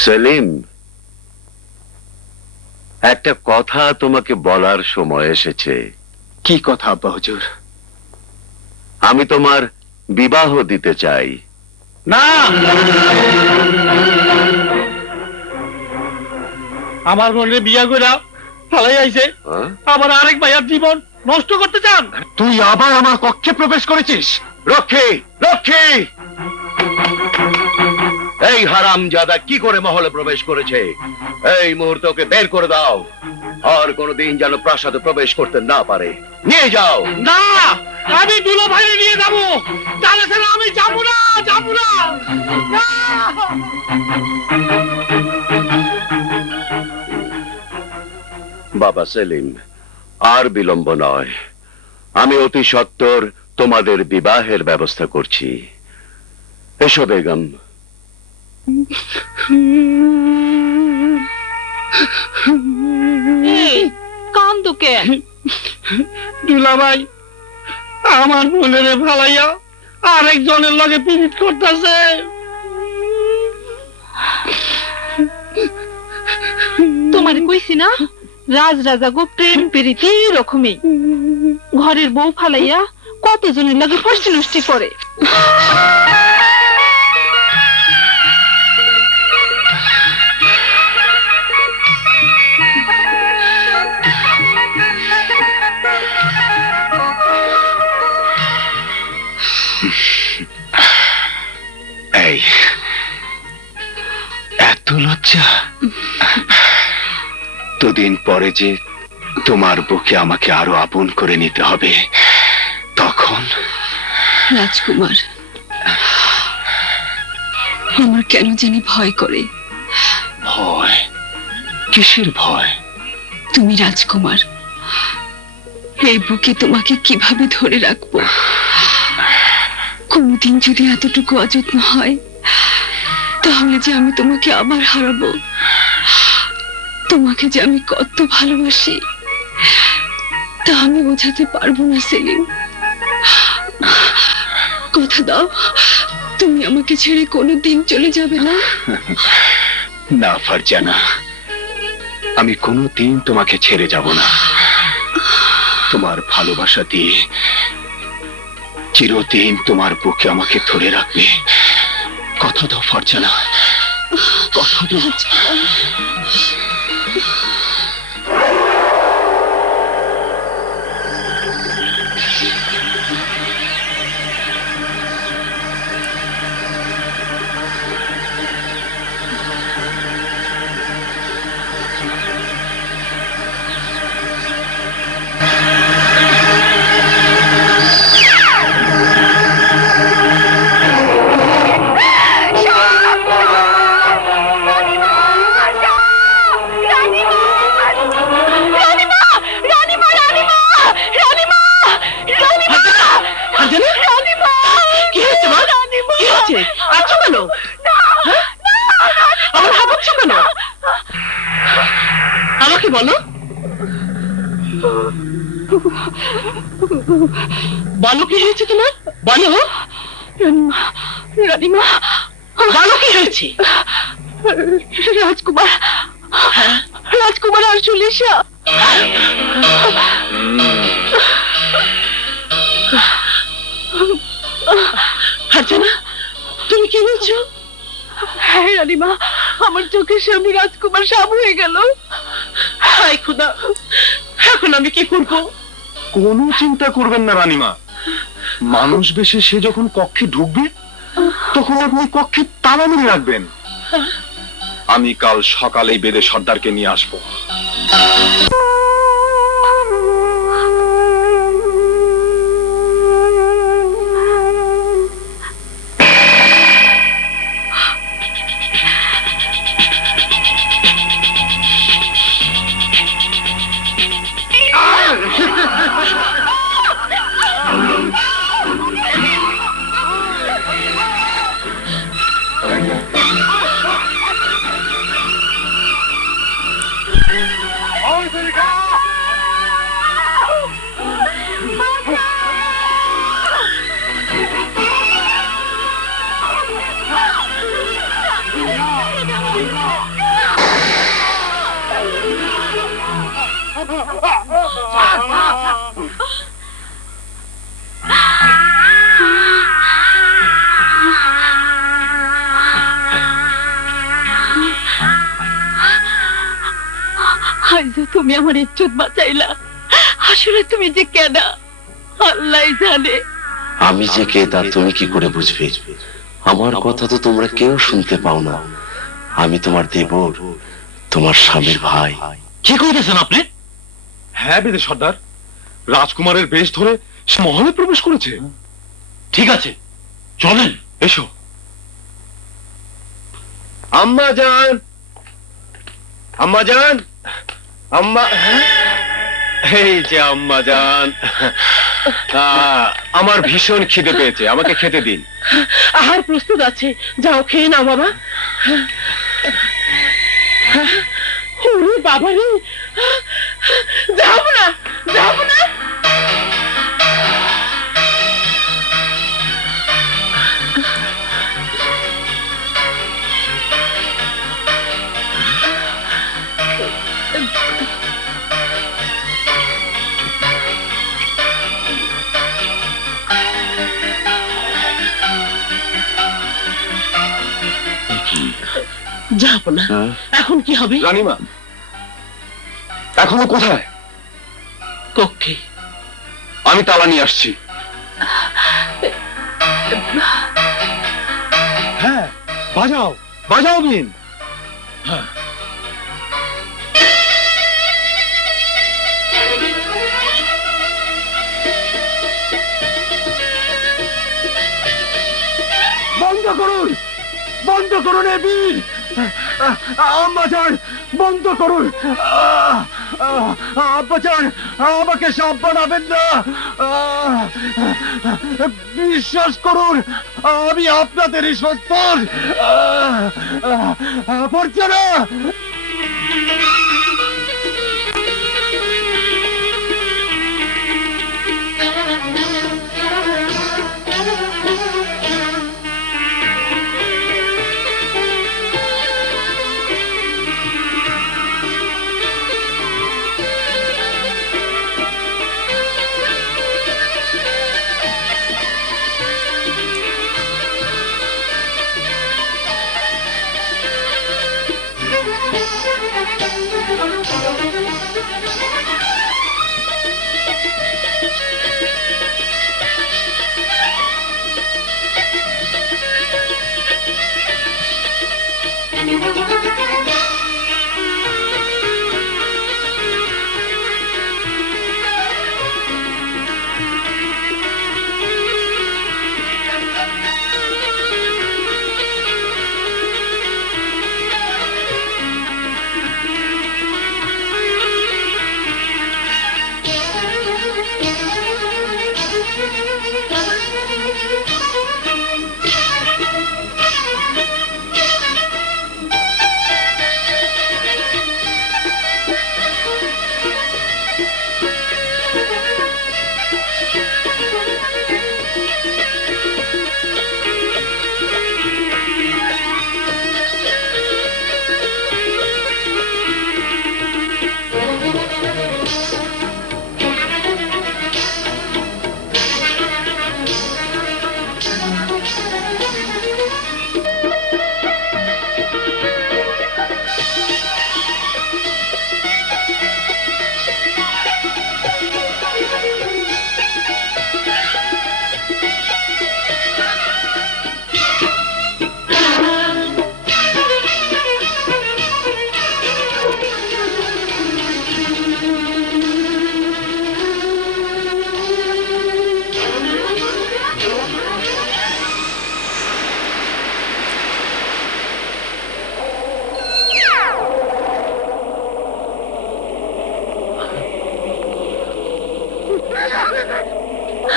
সেলিম, একটা কথা তোমাকে বলার সময় এসেছে। কি কথা আব্বা হুজুর? আমি তোমার বিবাহ দিতে চাই। না, আমার বোনের বিয়া কইরা ফালাই আইছে, হ্যাঁ? আবার আরেক ভাইয়ার জীবন নষ্ট করতে চান। তুই আবার আমার কক্ষে প্রবেশ করেছিস? রক্ষী, রক্ষী! এই হারামজাদা কি করে মহলে প্রবেশ করেছে? এই মুহূর্তে ওকে বের করে দাও, আর কোনোদিন যেন প্রাসাদে প্রবেশ করতে না পারে। নিয়ে যাও। না, আমি দুলো ভাই নিয়ে যাবো, তাহলে ছাড়া আমি যাবো না, যাবো না। না! বাবা সেলিম, আর বিলম্ব নয়, আমি অতি সত্বর তোমাদের বিবাহের ব্যবস্থা করছি। এসো বেগম। কান্দো কেন? দুলা ভাই আমার বোনের ফালাইয়া আরেকজনের লগে পিরিত করতেছে। তোমারে কইছি না, রাজ রাজা গো প্রেম প্রীতি এরকমই। ঘরের বউ ফালাইয়া কতজনের লাগে ফষ্টি নষ্টি করে। এই এত লজ্জা! দুদিন পরে যে তোমার বুকে আমাকে আরো আপন করে নিতে হবে, তখন রাজকুমার, আমার কেন জানি ভয় করে। ভয়? কিসের ভয়? তুমি রাজকুমার, এই বুকে তোমাকে কিভাবে ধরে রাখবো? কোনদিন যদি এতটুকু অযত্ন হয়, তাহলে যে আমি তোমাকে আবার হারাবো। তোমাকে যে আমি কত ভালোবাসি তা আমি বোঝাতে পারবো না সেলিম। কথা দাও, তুমি আমাকে ছেড়ে কোনোদিন চলে যাবে না। না ফারজানা, আমি কোনোদিন তোমাকে ছেড়ে যাব না। তোমার ভালোবাসা দিয়ে চিরদিন তোমার বুকে আমাকে ধরে রাখবে। কথা দাও ফারজানা, কথা দাও। কি হয়েছে মা? কি হয়েছে? আছো কেন? হ্যাঁ? আমার হাঁপাচ্ছ কেন? আমাকে বলো, বলো কি হয়েছে তোমার? বলো রানীমা, বলো কি হয়েছে? রাজকুমার, রাজকুমার আর চলিসা। হারজানা, তুমি কি বলছো? হ্যাঁ রানীমা, আমার চোখের সামনে রাজকুমার সাপ হয়ে গেল। হায় খোদা, এখন আমি কি করব? কোনো চিন্তা করবেন না রানীমা, মানুষ বেশে সে যখন কক্ষে ঢুকবে তখন আপনি কক্ষে তালা মেরে রাখবেন। আমি কাল সকালেই বেদে সর্দারকে নিয়ে আসবো। আজ তুমি আমার ইজ্জত বাঁচাইলা, আসলে তুমি যে কেনা আল্লাহ জানে। আমি যে কে তা তুমি কি করে বুঝবে? আমার কথা তো তোমরা কেউ শুনতে পাও না। আমি তোমার দেবর, তোমার স্বামীর ভাই। কি কইতেছেন আপনি? হ্যাঁ বিদেশ সর্দার, রাজকুমারের বেশ ধরে সে মহলে প্রবেশ করেছে। ঠিক আছে, চলেন। এসো। আম্মা জান, আম্মা জান, আম্মা, এই যে আম্মা জান, আমার ভীষণ খিদে পেয়েছে, আমাকে খেতে দিন। আহার প্রস্তুত আছে, যাও খেয়ে নাও বাবা। ওরে বাবা রে, যাব না, যাব না। যাব না। এখন কি হবে? রানীমা এখনো কোথায়? কক্ষে। আমি তালা নিয়ে আসছি। হ্যাঁ, বাজাও বাজাও বিন। বন্ধ করুন, বন্ধ করুন এ বীর। আম্মা যান, বন্ধ করুন। আব্বা যান, আমাকে সাপ বানাবেন না। বিশ্বাস করুন, আমি আপনাদেরই সন্তান। পড়ছে না।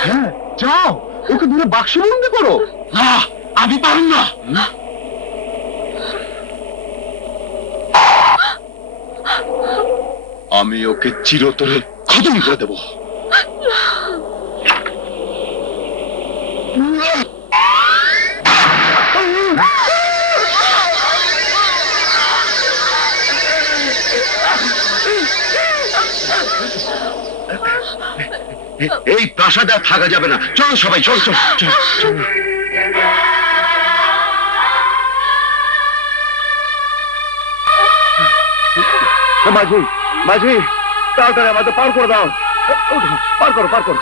হ্যাঁ, যাও ওকে ধরে বাক্সবন্দি করো। না, আমি পারুম না। আমি ওকে চিরতরে খতম করে দেব। এই প্রাসাদে আর থাকা যাবে না, চলো সবাই, চল চল চল চল। মাঝি, মাঝি, তাড়াতাড়ি আমাদের পার করে দাও, পার করো, পার করো।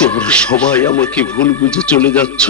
তোমরা সবাই আমাকে ভুল বুঝে চলে যাচ্ছ।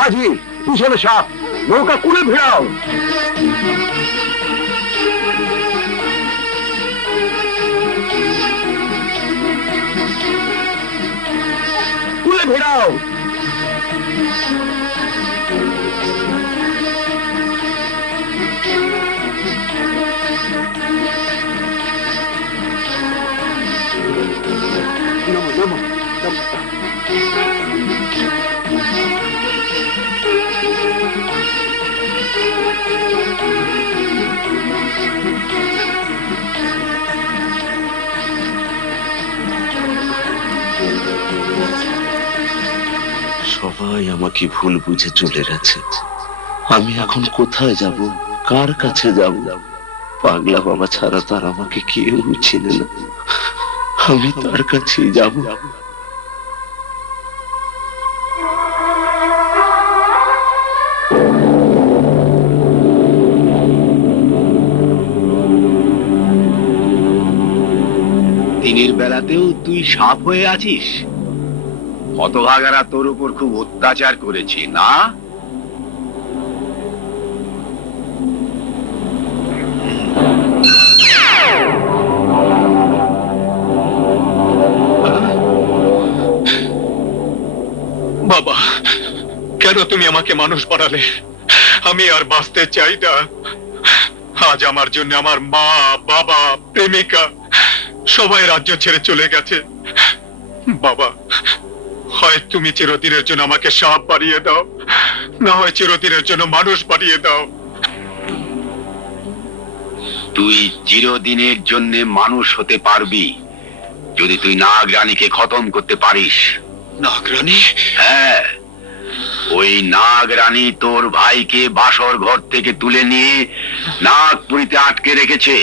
মাঝি, পিছনে সাপ, নৌকা কুলে ভিড়াও। কুলে ভিড়াও। নামো, নামো, নামো। সবাই আমাকে ভুল বুঝে চলে গেছে। আমি এখন কোথায় যাব, কার কাছে যাব? পাগলা বাবা ছাড়া তার আমাকে কেউ চিনে না, আমি তার কাছেই যাব। দিনের বেলাতেও তুই সাপ হয়ে আছিস? হতভাগারা তোর উপর খুব অত্যাচার করেছি না? বাবা, কেন তুমি আমাকে মানুষ বানালে? আমি আর বাঁচতে চাই না। আজ আমার জন্য আমার মা, বাবা, প্রেমিকা সবাই রাজ্য ছেড়ে চলে গেছে। বাবা, হয় তুমি চিরদিনের জন্য আমাকে সাপ বানিয়ে দাও, না হয় চিরদিনের জন্য মানুষ বানিয়ে দাও। তুই চিরদিনের জন্য মানুষ হতে পারবি যদি তুই নাগরানীকে খতম করতে পারিস। নাগরানী? হ্যাঁ, ওই নাগরানী তোর ভাইকে বাসর ঘর থেকে তুলে নিয়ে নাগপুরীতে আটকে রেখেছে।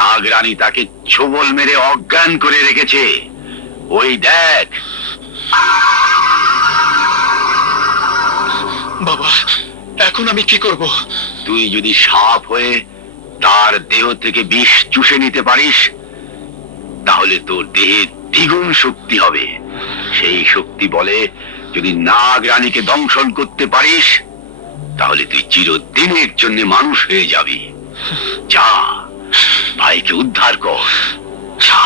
নাগরানী তাকে ছোবল মেরে অজ্ঞান করে রেখেছে। ওই দেখ। বাবা, এখন আমি কি করব? তুই যদি সাপ হয়ে তার দেহ থেকে বিষ চুষে নিতে পারিস, তাহলে তোর দেহে দ্বিগুণ শক্তি হবে। সেই শক্তি বলে যদি নাগরানীকে দংশন করতে পারিস, তাহলে তুই চিরদিনের জন্য মানুষ হয়ে যাবি। যা, ভাইকে উদ্ধার কর, যা।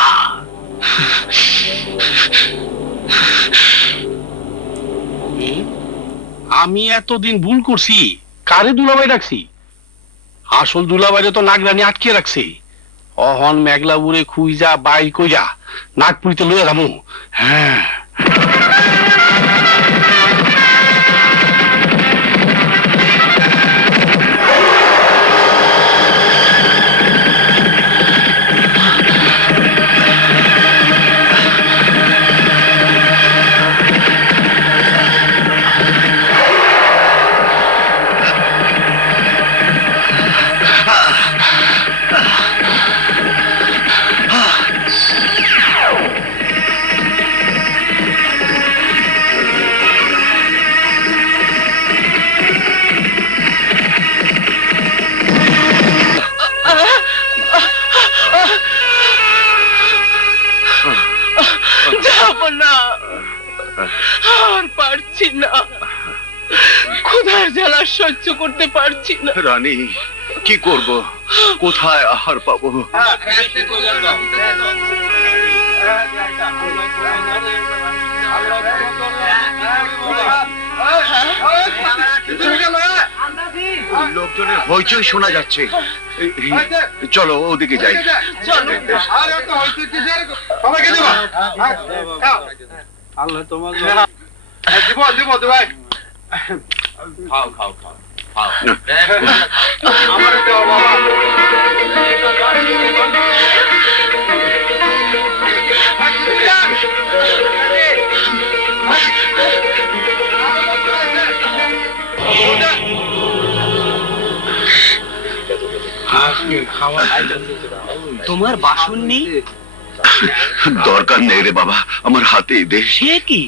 আমি এতদিন ভুল করছি, কারে দুলাভাই রাখছি? আসল দুলাভাইরে তো নাগরানী আটকে রাখছে। অহন মেঘলা উড়ে খুইজা বাই কইরা নাগপুরিতে লইয়া যাবো। হ্যাঁ, আর সহ্য করতে পারছি না। রানী কি করব, কোথায় আহার পাবো? লোকজনের হইচই শোনা যাচ্ছে। চলো ওদিকে যাই। আল্লাহ তোমাকে তোমার বাসন নেই? দরকার নেই রে বাবা, আমার হাতেই দে। সে কি,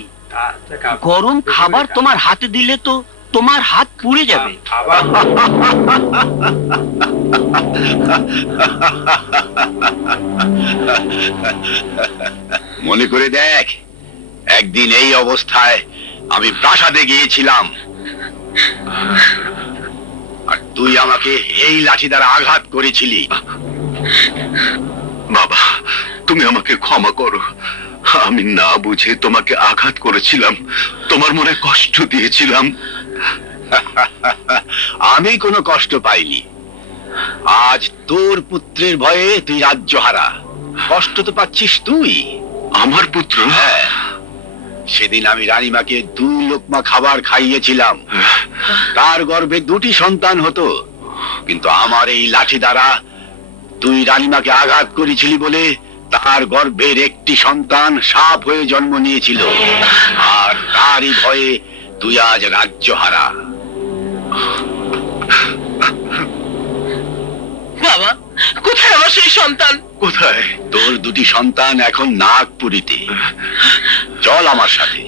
গরম খাবার তোমার হাতে দিলে তো তোমার হাত পুড়ে যাবে। মনে করে দেখ, একদিন এই অবস্থায় আমি প্রাসাদে গিয়েছিলাম, আর তুই আমাকে এই লাঠি দ্বারা আঘাত করেছিলি। বাবা, তুমি আমাকে ক্ষমা করো, আমি না বুঝে তোমাকে আঘাত করেছিলাম, তোমার মনে কষ্ট দিয়েছিলাম। আমি কোনো কষ্ট পাইনি। আজ তোর পুত্রের ভয়ে তুই রাজ্যহারা, কষ্ট তো পাচ্ছিস তুই। আমার পুত্র? হ্যাঁ, সেদিন আমি রানীমাকে 2 লোকমা খাবার খাইয়েছিলাম, তার গর্ভে 2টি সন্তান হতো, কিন্তু আমার এই লাঠি দ্বারা তুই রানীমাকে আঘাত করেছিলি বলে তার গর্ভের একটি সন্তান সাপ হয়ে জন্ম নিয়েছিল, আর তারই ভয়ে তুই আজ রাজ্যহারা। বাবা, কোথায় আমার সেই সন্তান? কোথায়? তোর 2টি সন্তান এখন নাগপুরীতে। চল আমার সাথে।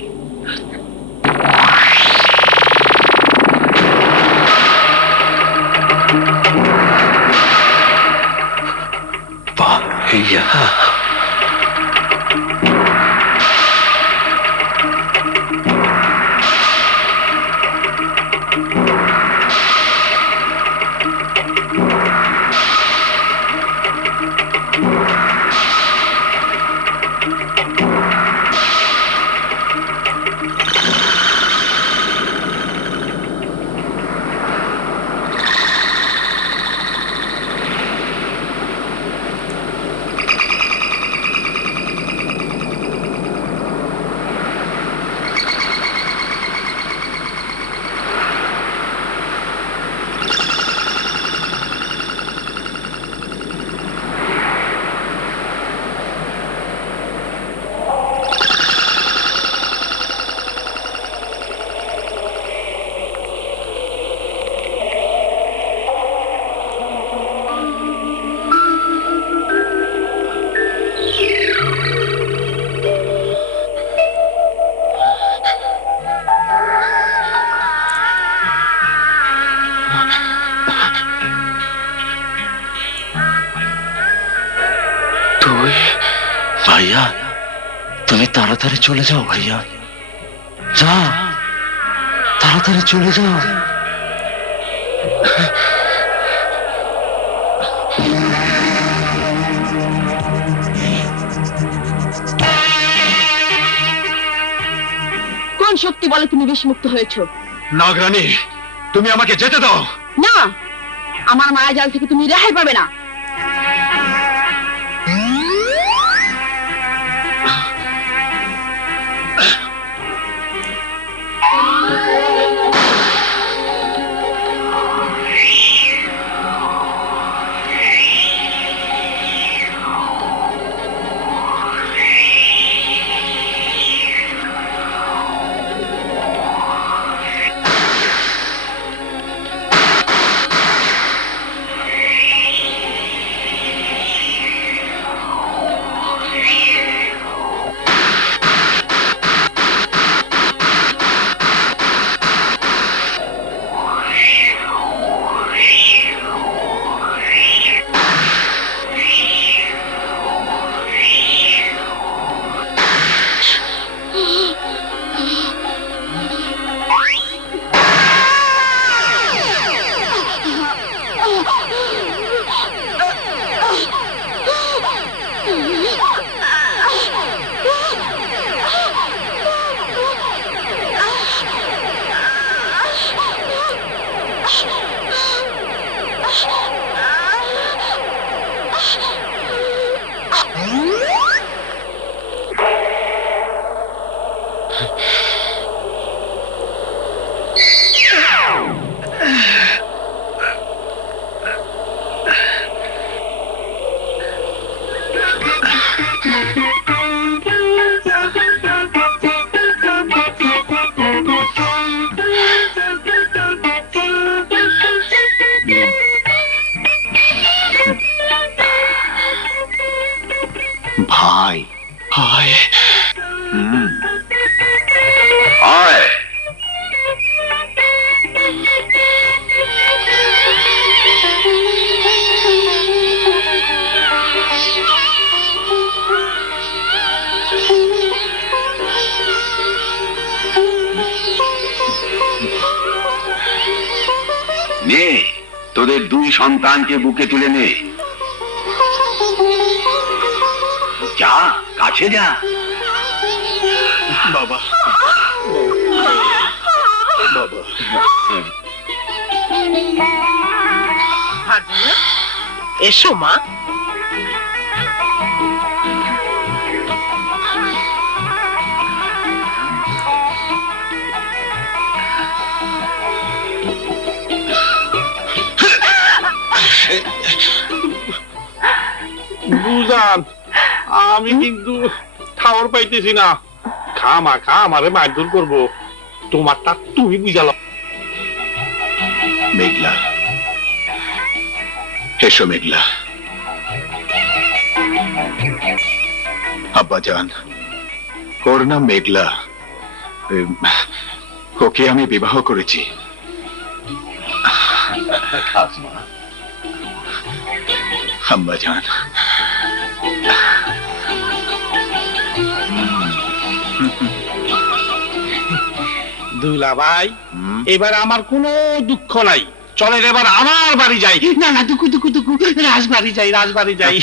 ভাইয়া, ভাইয়া, তুমি তাড়াতাড়ি চলে যাও ভাইয়া, যাও, তাড়াতাড়ি চলে যাও। কোন শক্তি বলে তুমি বিষমুক্ত হয়েছো? নাগরানী, তুমি আমাকে যেতে দাও। না, আমার মায়া জাল থেকে তুমি রেহাই পাবে না। ভাই হায় আয় নে তোদের দুই সন্তানকে বুকে তুলে নে যা কাছে যা বাবা ফারজানা, এসো মা। বুঝান আমি কিন্তু খাওয়ার পাইতেছি না, খামা আমারে মারধর করবো, তোমারটা তুমি বুঝালো। মেঘলা এসো মেঘলা আব্বাজান, ওর নাম মেঘলা। ওকে আমি বিবাহ করেছি। আব্বাজান, দুলা ভাই, এবার আমার কোনো দুঃখ নাই, চলেন এবার আমার বাড়ি যাই। না দুকু রাজবাড়ি যাই।